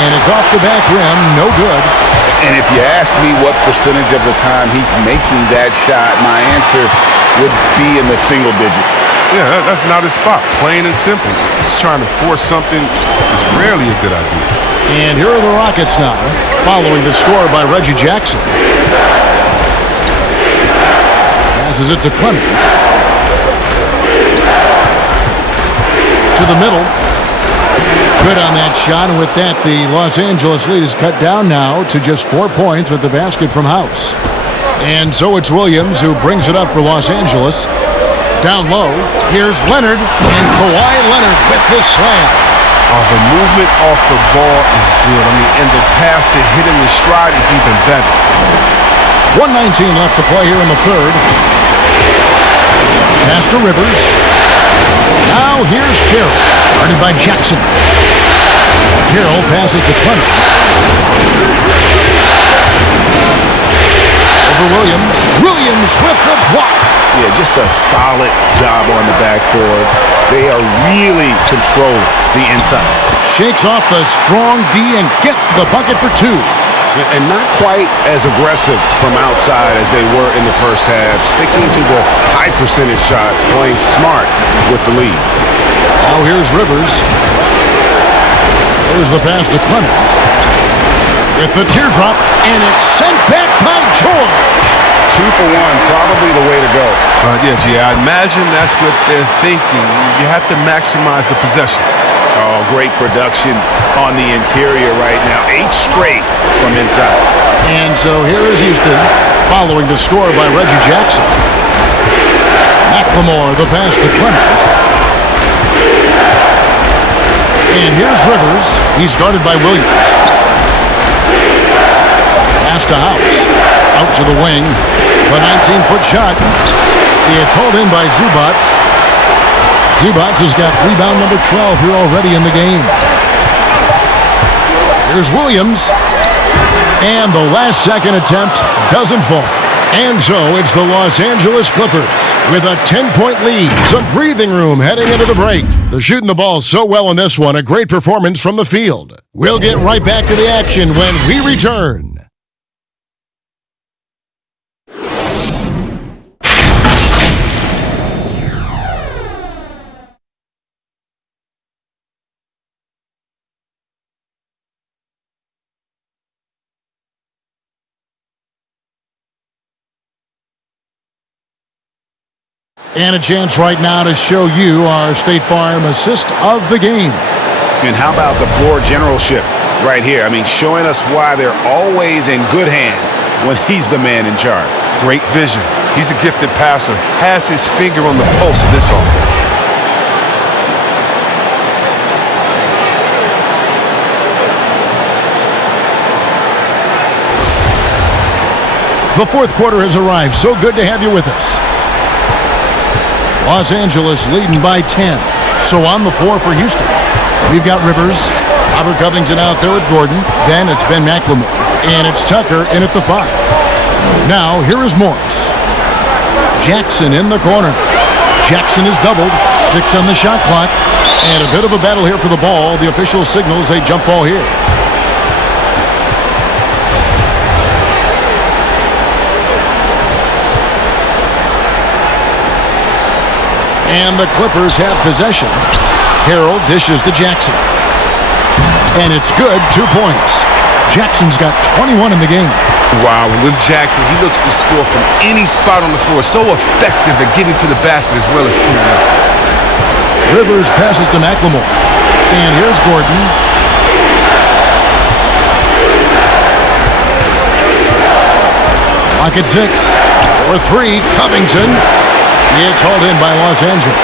And it's off the back rim. No good. And if you ask me what percentage of the time he's making that shot, my answer would be in the single digits. Yeah, that's not his spot. Plain and simple. Just trying to force something is rarely a good idea. And here are the Rockets now, following the score by Reggie Jackson. Passes it to Clemens. To the middle. Good on that shot, and with that, the Los Angeles lead is cut down now to just 4 points with the basket from House. And so it's Williams who brings it up for Los Angeles. Down low, here's Leonard, and Kawhi Leonard with the slam. Oh, the movement off the ball is good. I mean, and the pass to hit him in stride is even better. 1:19 left to play here in the third. Pass to Rivers. Now here's Carroll. Guarded by Jackson. Carroll passes to Clemens. Over Williams. Williams with the block. Yeah, just a solid job on the backboard. They are really controlling the inside. Shakes off the strong D and gets to the bucket for two. And not quite as aggressive from outside as they were in the first half. Sticking to the high percentage shots, playing smart with the lead. Now here's Rivers. There's the pass to Clemens. With the teardrop, and it's sent back by George. 2 for 1, probably the way to go. I imagine that's what they're thinking. You have to maximize the possessions. Oh, great production on the interior right now. 8 straight from inside. And so here is Houston, following the score by Reggie Jackson. McLemore, the pass to Clemens. And here's Rivers. He's guarded by Williams. Pass to House. Out to the wing. The 19-foot shot. It's hauled in by Zubats. Zubats has got rebound number 12 here already in the game. Here's Williams. And the last second attempt doesn't fall. And so it's the Los Angeles Clippers with a 10-point lead. Some breathing room heading into the break. They're shooting the ball so well in this one. A great performance from the field. We'll get right back to the action when we return. And a chance right now to show you our State Farm assist of the game. And how about the floor generalship right here? I mean, showing us why they're always in good hands when he's the man in charge. Great vision. He's a gifted passer. Has his finger on the pulse of this offense. The fourth quarter has arrived. So good to have you with us. Los Angeles leading by 10. So on the floor for Houston, we've got Rivers, Robert Covington out there with Gordon. Then it's Ben McLemore. And it's Tucker in at the 5. Now here is Morris. Jackson in the corner. Jackson is doubled. 6 on the shot clock. And a bit of a battle here for the ball. The official signals a jump ball here. And the Clippers have possession. Harrell dishes to Jackson. And it's good, 2 points. Jackson's got 21 in the game. Wow, and with Jackson, he looks to score from any spot on the floor. So effective at getting to the basket as well as pulling out. Rivers passes to McLemore. And here's Gordon. Pocket 6. For 3, Covington. It's hauled in by Los Angeles.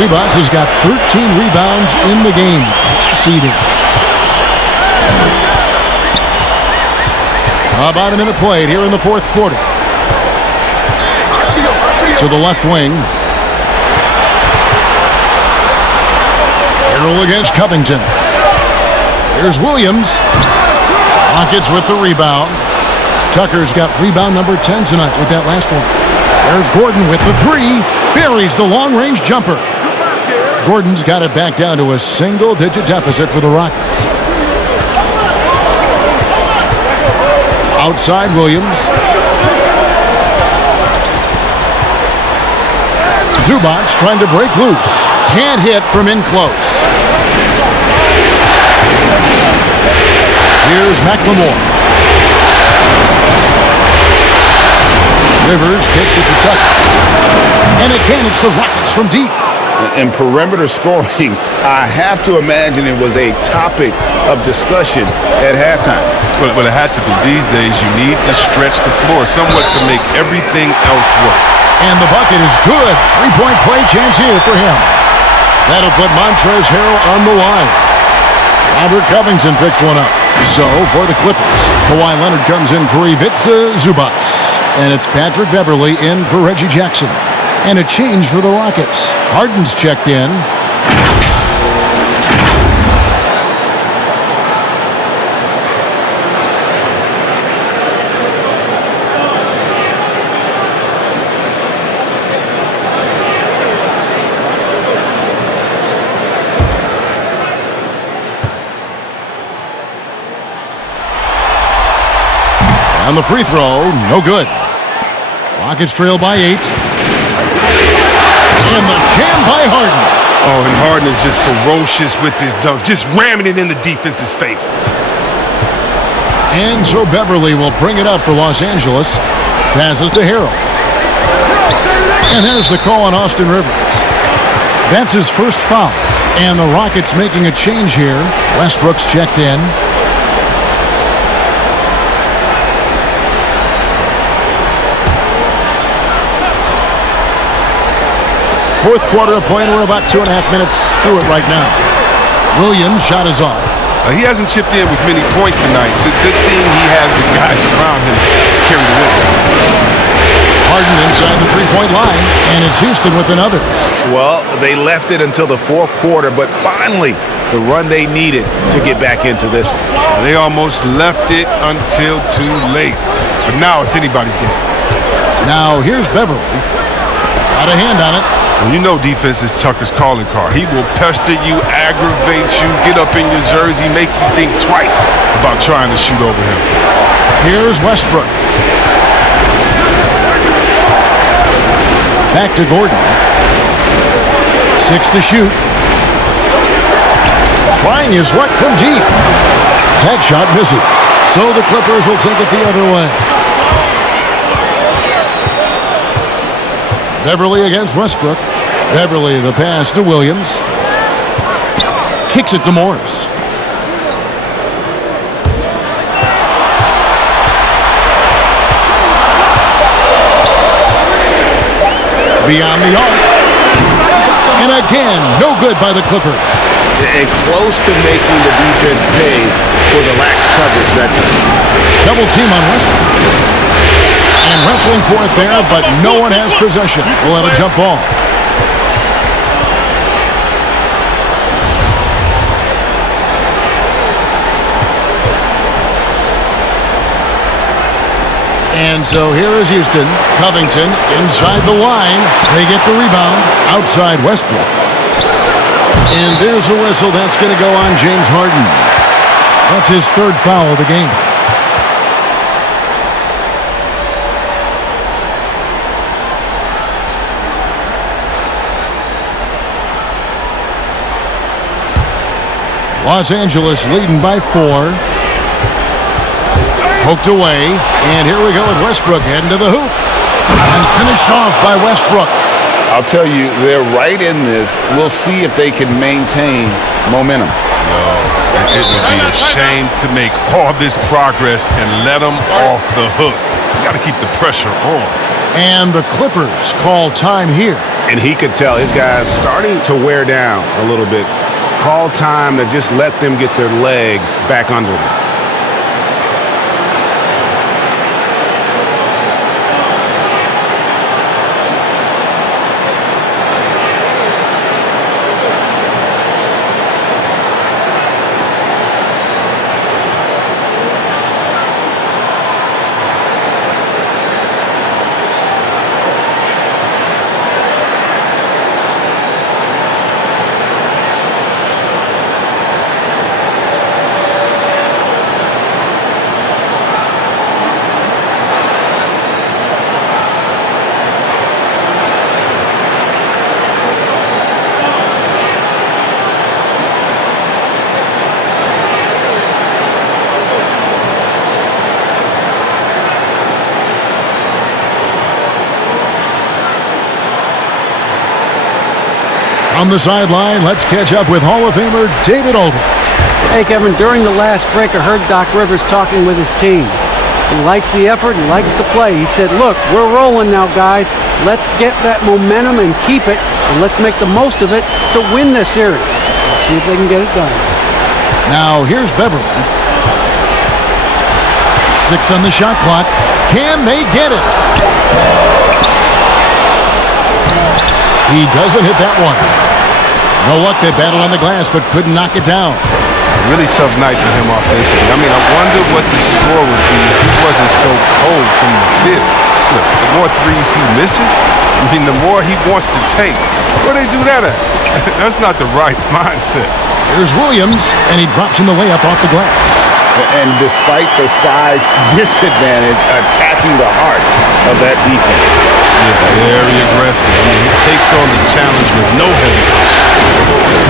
Zubats has got 13 rebounds in the game. Seeding. About a minute played here in the fourth quarter. To the left wing. Harrell against Covington. Here's Williams. Rockets with the rebound. Tucker's got rebound number 10 tonight with that last one. There's Gordon with the 3. Buries the long-range jumper. Gordon's got it back down to a single-digit deficit for the Rockets. Outside Williams. Zubats trying to break loose. Can't hit from in close. Here's McLemore. Rivers kicks it to Tucker. And again, it's the Rockets from deep. And perimeter scoring, I have to imagine it was a topic of discussion at halftime. Well, it had to be. These days, you need to stretch the floor somewhat to make everything else work. And the bucket is good. 3-point play chance here for him. That'll put Montrezl Harrell on the line. Robert Covington picks one up. So, for the Clippers, Kawhi Leonard comes in for Ivica Zubats. And it's Patrick Beverley in for Reggie Jackson. And a change for the Rockets. Harden's checked in. On the free throw, no good. Rockets trail by 8. And the jam by Harden. Oh, and Harden is just ferocious with his dunk, just ramming it in the defense's face. And so Beverly will bring it up for Los Angeles. Passes to Harrell. And there's the call on Austin Rivers. That's his first foul. And the Rockets making a change here. Westbrook's checked in. Fourth quarter of play, and we're about 2.5 minutes through it right now. Williams' shot is off. He hasn't chipped in with many points tonight. The good thing he has the guys around him to carry the win. Harden inside the three-point line, and it's Houston with another. Well, they left it until the fourth quarter, but finally the run they needed to get back into this one. They almost left it until too late. But now it's anybody's game. Now here's Beverly. Got a hand on it. Well, you know defense is Tucker's calling card. He will pester you, aggravate you, get up in your jersey, make you think twice about trying to shoot over him. Here's Westbrook. Back to Gordon. 6 to shoot. Trying his luck from deep. Tag shot misses. So the Clippers will take it the other way. Beverly against Westbrook. Beverly the pass to Williams. Kicks it to Morris. Beyond the arc. And again, no good by the Clippers. And close to making the defense pay for the lax coverage that time. Double team on Westbrook. And wrestling for it there, but no one has possession. We'll have a jump ball. And so here is Houston. Covington inside the line. They get the rebound outside Westbrook. And there's a whistle. That's going to go on James Harden. That's his third foul of the game. Los Angeles leading by 4. Poked away, and here we go with Westbrook heading to the hoop. And finished off by Westbrook. I'll tell you, they're right in this. We'll see if they can maintain momentum. It would be a shame to make all this progress and let them off the hook. You got to keep the pressure on. And the Clippers call time here. And he could tell his guys starting to wear down a little bit. Call time to just let them get their legs back under them. On the sideline, let's catch up with Hall of Famer David Aldridge. Hey, Kevin, during the last break, I heard Doc Rivers talking with his team. He likes the effort, he likes the play. He said, look, we're rolling now, guys. Let's get that momentum and keep it, and let's make the most of it to win this series. Let's see if they can get it done. Now, here's Beverly. 6 on the shot clock. Can they get it? He doesn't hit that one. No luck. They battled on the glass, but couldn't knock it down. Really tough night for him offensively. I mean, I wonder what the score would be if he wasn't so cold from the field. Look, the more threes he misses, I mean, the more he wants to take. Where they do that at? That's not the right mindset. Here's Williams, and he drops in the layup off the glass. And despite the size disadvantage, attacking the heart of that defense. Yeah, very aggressive. I mean, he takes on the challenge with no hesitation.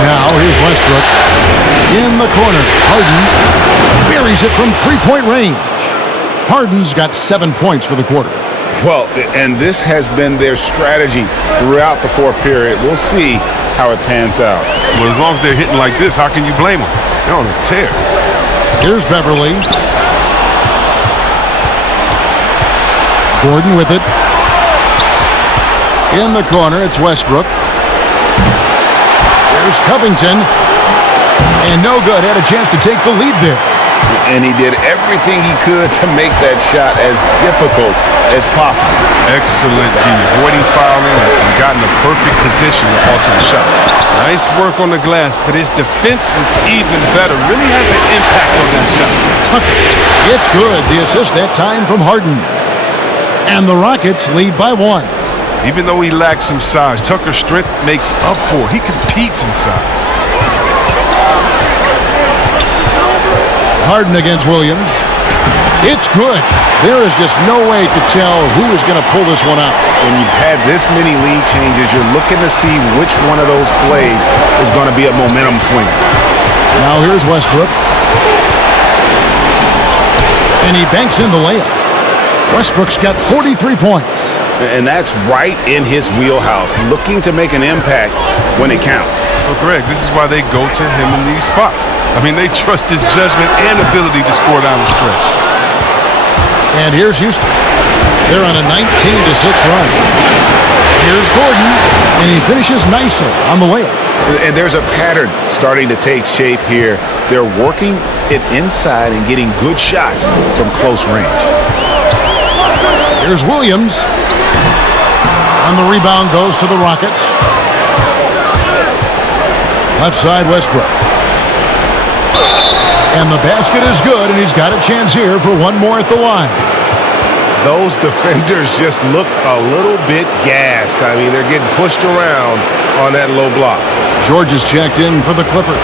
Now here's Westbrook. In the corner, Harden buries it from three-point range. Harden's got 7 points for the quarter. Well, and this has been their strategy throughout the fourth period. We'll see how it pans out. Well, as long as they're hitting like this, how can you blame them? They're on a tear. Here's Beverly. Gordon with it. In the corner, it's Westbrook. There's Covington. And no good. Had a chance to take the lead there. And he did everything he could to make that shot as difficult as possible. Excellent D. Avoiding fouling and got in the perfect position to alter the shot. Nice work on the glass, but his defense was even better. Really has an impact on that shot. Tucker. It's good. The assist that time from Harden. And the Rockets lead by 1. Even though he lacks some size, Tucker's strength makes up for it. He competes inside. Harden against Williams. It's good. There is just no way to tell who is going to pull this one out. When you've had this many lead changes, you're looking to see which one of those plays is going to be a momentum swinger. Now here's Westbrook. And he banks in the layup. Westbrook's got 43 points. And that's right in his wheelhouse, looking to make an impact when it counts. Well, Greg, this is why they go to him in these spots. I mean, they trust his judgment and ability to score down the stretch. And here's Houston. They're on a 19-6 run. Here's Gordon, and he finishes nicely on the layup. And there's a pattern starting to take shape here. They're working it inside and getting good shots from close range. Here's Williams. And the rebound goes to the Rockets. Left side, Westbrook. And the basket is good, and he's got a chance here for one more at the line. Those defenders just look a little bit gassed. I mean, they're getting pushed around on that low block. George is checked in for the Clippers.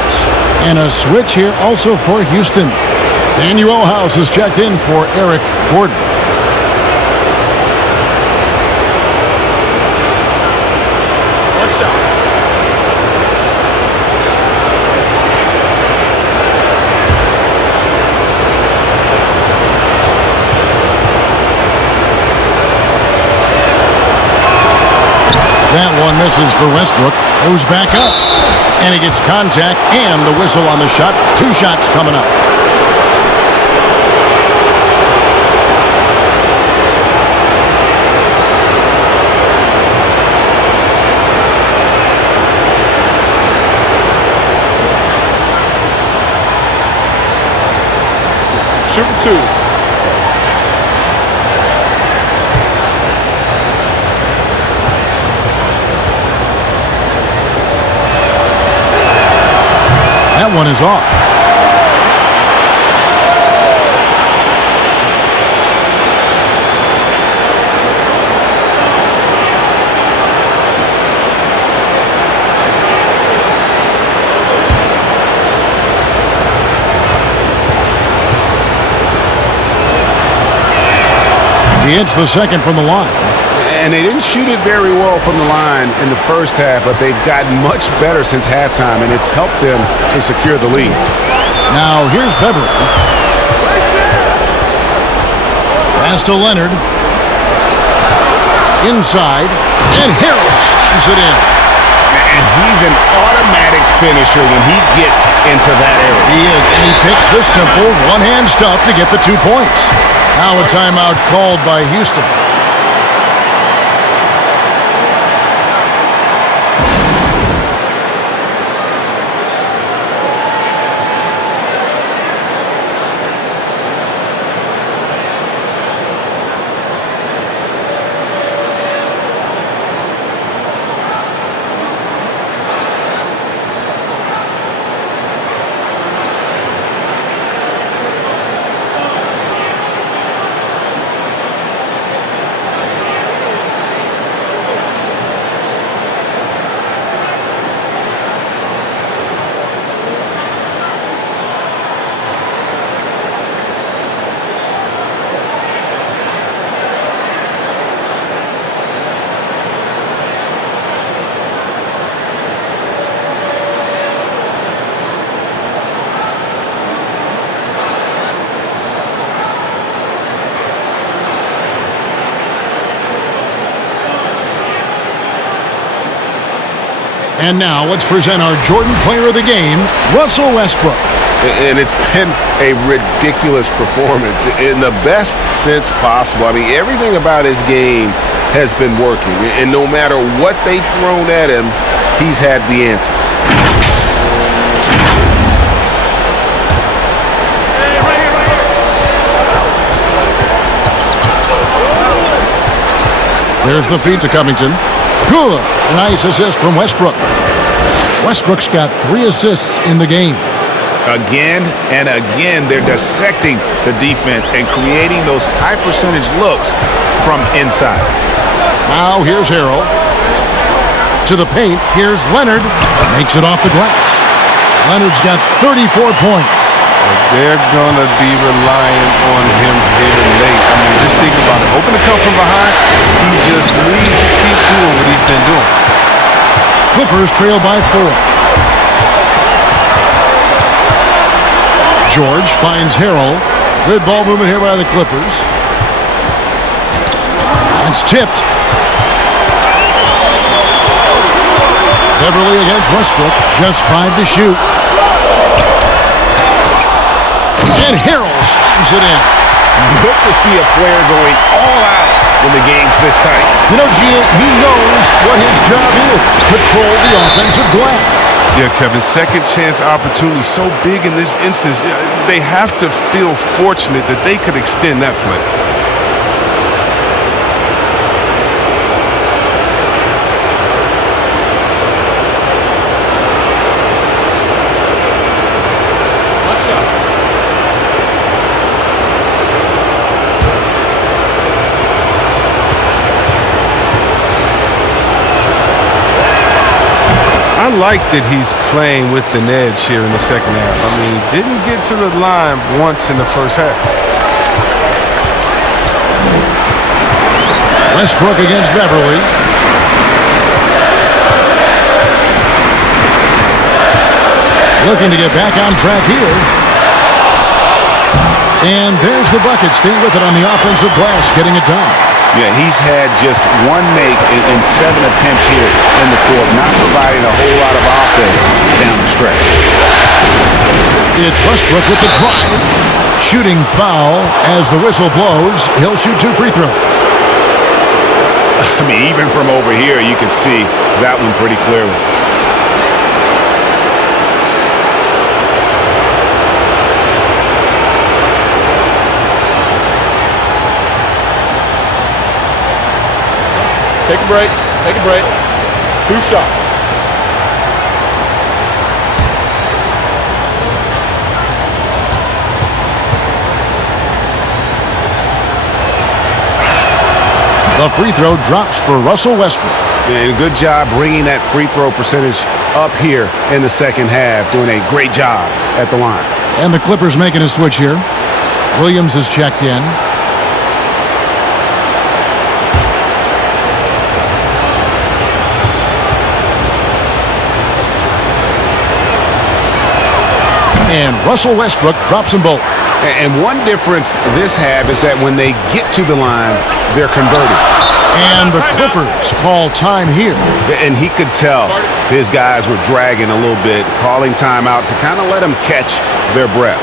And a switch here also for Houston. Daniel House is checked in for Eric Gordon. That one misses for Westbrook. Goes back up. And he gets contact and the whistle on the shot. 2 shots coming up. Shooting 2. That one is off. He hits the second from the line. And they didn't shoot it very well from the line in the first half, but they've gotten much better since halftime, and it's helped them to secure the lead. Now here's Beverly. Pass to Leonard. Inside. And Harris puts it in. And he's an automatic finisher when he gets into that area. He is, and he picks the simple one-hand stuff to get the 2 points. Now a timeout called by Houston. And now let's present our Jordan Player of the Game, Russell Westbrook. And it's been a ridiculous performance in the best sense possible. I mean, everything about his game has been working. And no matter what they've thrown at him, he's had the answer. There's the feed to Covington. Good. Nice assist from Westbrook. Westbrook's got 3 assists in the game. Again and again, they're dissecting the defense and creating those high-percentage looks from inside. Now here's Harrell. To the paint, here's Leonard. Makes it off the glass. Leonard's got 34 points. They're going to be relying on him here late. I mean, just think about it. Hoping to come from behind, he just needs to keep doing what he's been doing. Clippers trail by 4. George finds Harrell. Good ball movement here by the Clippers. It's tipped. Beverly against Westbrook. Just 5 to shoot. And Harrell slams it in. Good to see a player going all out when the game's this tight. You know, he knows what his job is. Control the offensive glass. Yeah, Kevin, second chance opportunity so big in this instance. They have to feel fortunate that they could extend that play. I like that he's playing with an edge here in the second half. I mean, he didn't get to the line once in the first half. Westbrook against Beverly. Looking to get back on track here. And there's the bucket. Staying with it on the offensive glass, getting it done. Yeah, he's had just 1 make in 7 attempts here in the fourth, not providing a whole lot of offense down the stretch. It's Westbrook with the drive. Shooting foul as the whistle blows. He'll shoot 2 free throws. I mean, even from over here, you can see that one pretty clearly. Take a break. Take a break. 2 shots. The free throw drops for Russell Westbrook. And good job bringing that free throw percentage up here in the second half. Doing a great job at the line. And the Clippers making a switch here. Williams is checked in. And Russell Westbrook drops them both. And one difference this half is that when they get to the line, they're converted. And the Clippers call time here. And he could tell his guys were dragging a little bit, calling timeout to kind of let them catch their breath.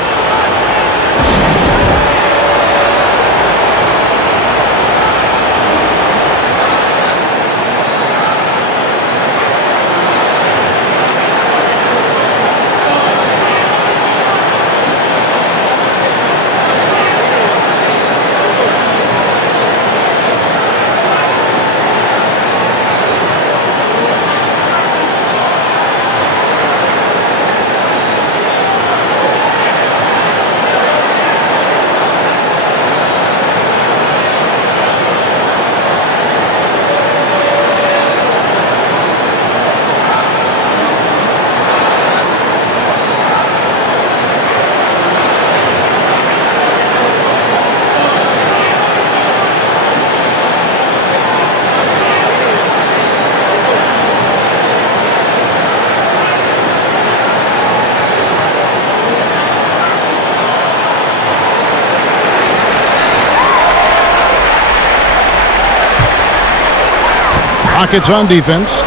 Rockets on defense.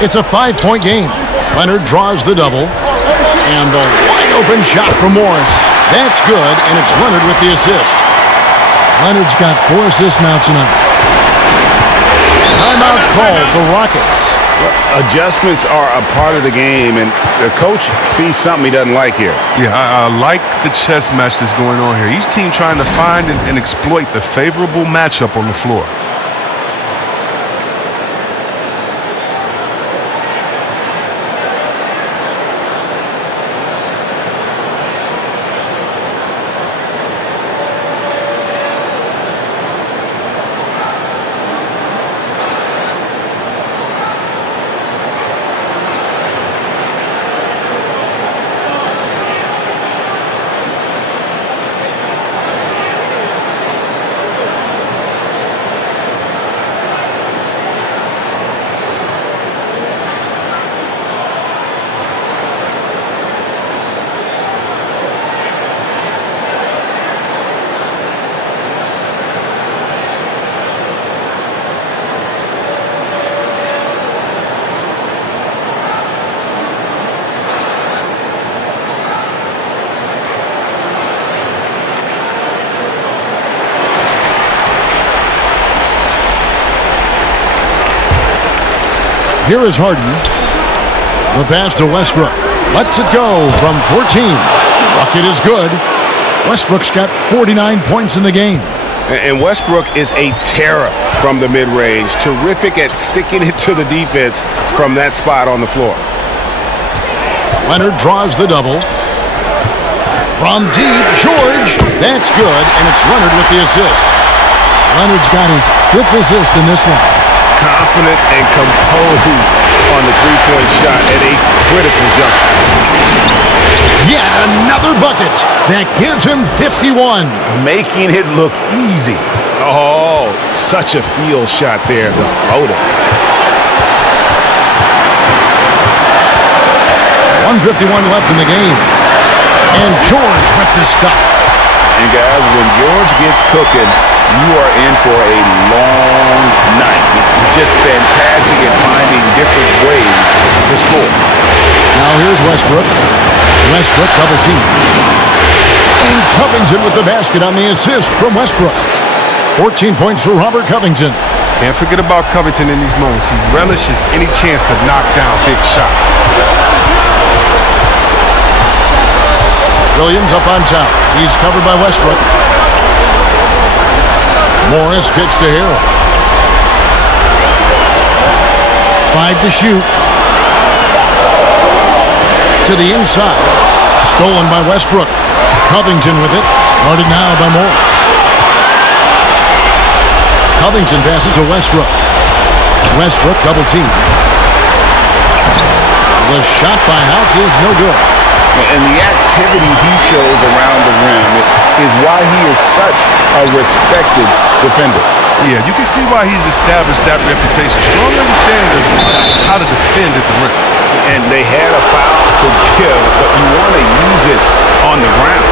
It's a 5-point game. Leonard draws the double. And the wide-open shot from Morris. That's good, and it's Leonard with the assist. Leonard's got 4 assists now tonight. Timeout called, the Rockets. Adjustments are a part of the game, and the coach sees something he doesn't like here. Yeah, I like the chess match that's going on here. Each team trying to find and exploit the favorable matchup on the floor. Here is Harden. The pass to Westbrook. Lets it go from 14. Bucket is good. Westbrook's got 49 points in the game. And Westbrook is a terror from the mid-range. Terrific at sticking it to the defense from that spot on the floor. Leonard draws the double. From deep, George. That's good, and it's Leonard with the assist. Leonard's got his 5th assist in this one. Confident and composed on the three-point shot at a critical juncture. Yet another bucket that gives him 51. Making it look easy. Oh, such a field shot there, the floater. 1:51 left in the game. And George with the stuff. And guys, when George gets cooking, you are in for a long night. Just fantastic at finding different ways to score. Now here's Westbrook. Westbrook double team. And Covington with the basket on the assist from Westbrook. 14 points for Robert Covington. Can't forget about Covington in these moments. He relishes any chance to knock down big shots. Williams up on top. He's covered by Westbrook. Morris kicks to Harrell. 5 to shoot. To the inside. Stolen by Westbrook. Covington with it. Guarded now by Morris. Covington passes to Westbrook. Westbrook double team. The shot by House is no good. And the activity he shows around the rim is why he is such a respected defender. Yeah, you can see why he's established that reputation. Strong understanding of how to defend at the rim. And they had a foul to give, but you want to use it on the ground.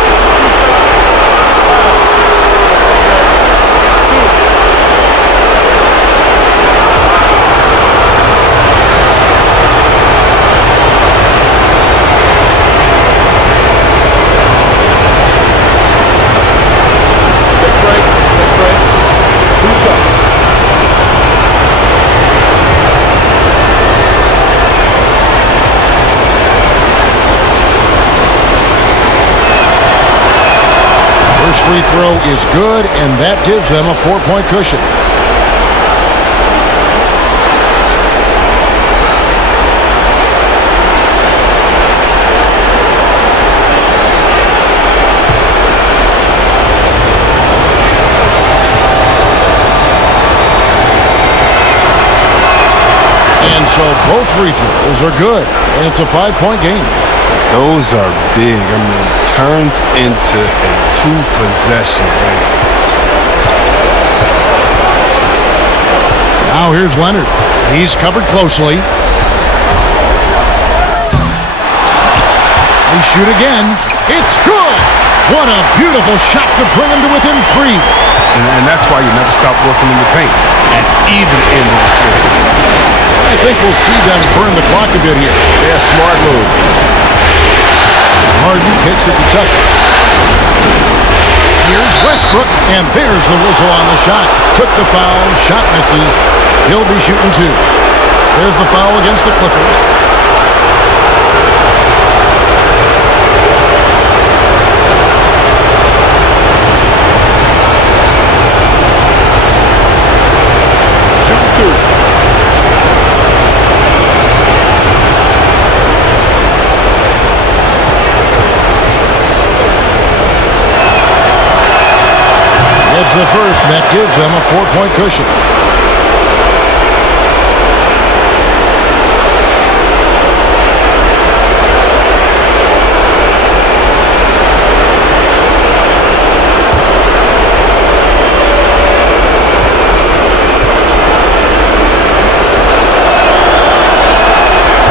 Free throw is good, and that gives them a 4-point cushion. And so both free throws are good, and it's a 5-point game. Those are big. I mean, turns into a 2-possession game. Now here's Leonard. He's covered closely. They shoot again. It's good. What a beautiful shot to bring him to within 3. And that's why you never stop working in the paint at either end of the floor. I think we'll see them burn the clock a bit here. Yeah, smart move. Harden kicks it to Tucker. Here's Westbrook, and there's the whistle on the shot. Took the foul, shot misses. He'll be shooting 2. There's the foul against the Clippers. Shooting 2. It's the first. That gives them a 4-point cushion.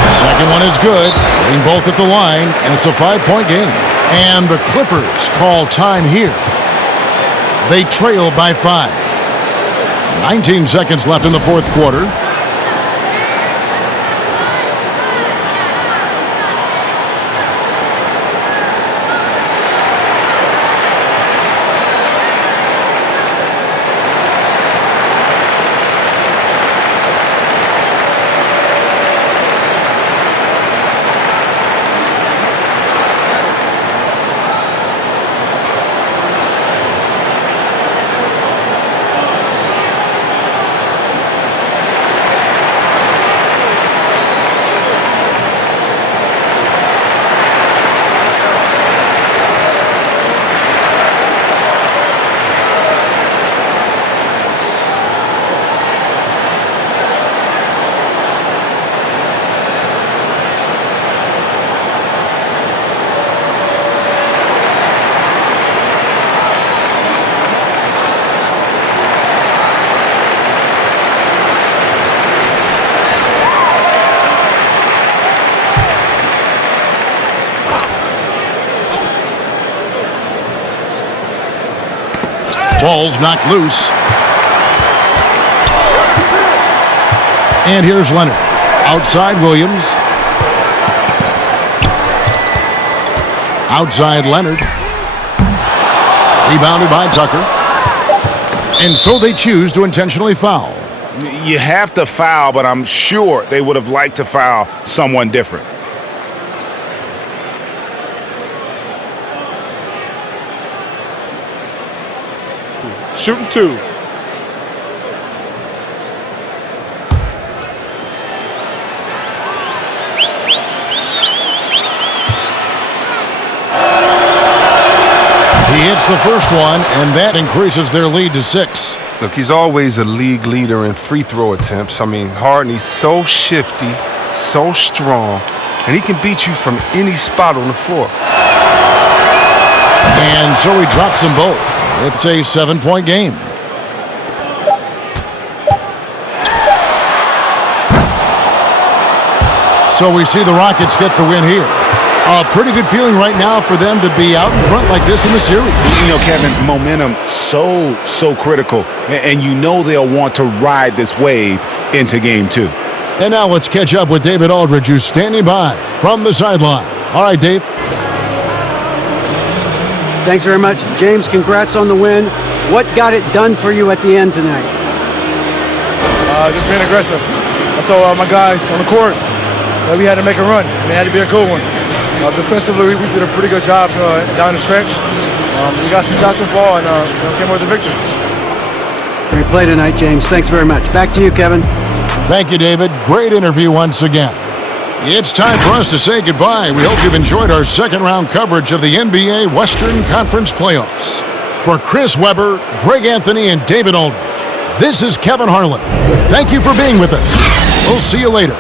Second one is good. Getting both at the line, and it's a 5-point game. And the Clippers call time here. They trail by 5. 19 seconds left in the fourth quarter. Ball's knocked loose. And here's Leonard. Outside Williams. Outside Leonard. Rebounded by Tucker. And so they choose to intentionally foul. You have to foul, but I'm sure they would have liked to foul someone different. Shooting 2. He hits the first one, and that increases their lead to 6. Look, he's always a league leader in free throw attempts. I mean, Harden, he's so shifty, so strong, and he can beat you from any spot on the floor. And so he drops them both. It's a 7-point game. So we see the Rockets get the win here. A pretty good feeling right now for them to be out in front like this in the series. You know, Kevin, momentum so critical. And you know they'll want to ride this wave into game 2. And now let's catch up with David Aldridge, who's standing by from the sideline. All right, Dave. Thanks very much. James, congrats on the win. What got it done for you at the end tonight? Just being aggressive. I told my guys on the court that we had to make a run, and it had to be a good one. Defensively, we did a pretty good job down the stretch. We got some shots to fall and came with the victory. Great play tonight, James. Thanks very much. Back to you, Kevin. Thank you, David. Great interview once again. It's time for us to say goodbye. We hope you've enjoyed our second-round coverage of the NBA Western Conference Playoffs. For Chris Webber, Greg Anthony, and David Aldridge, this is Kevin Harlan. Thank you for being with us. We'll see you later.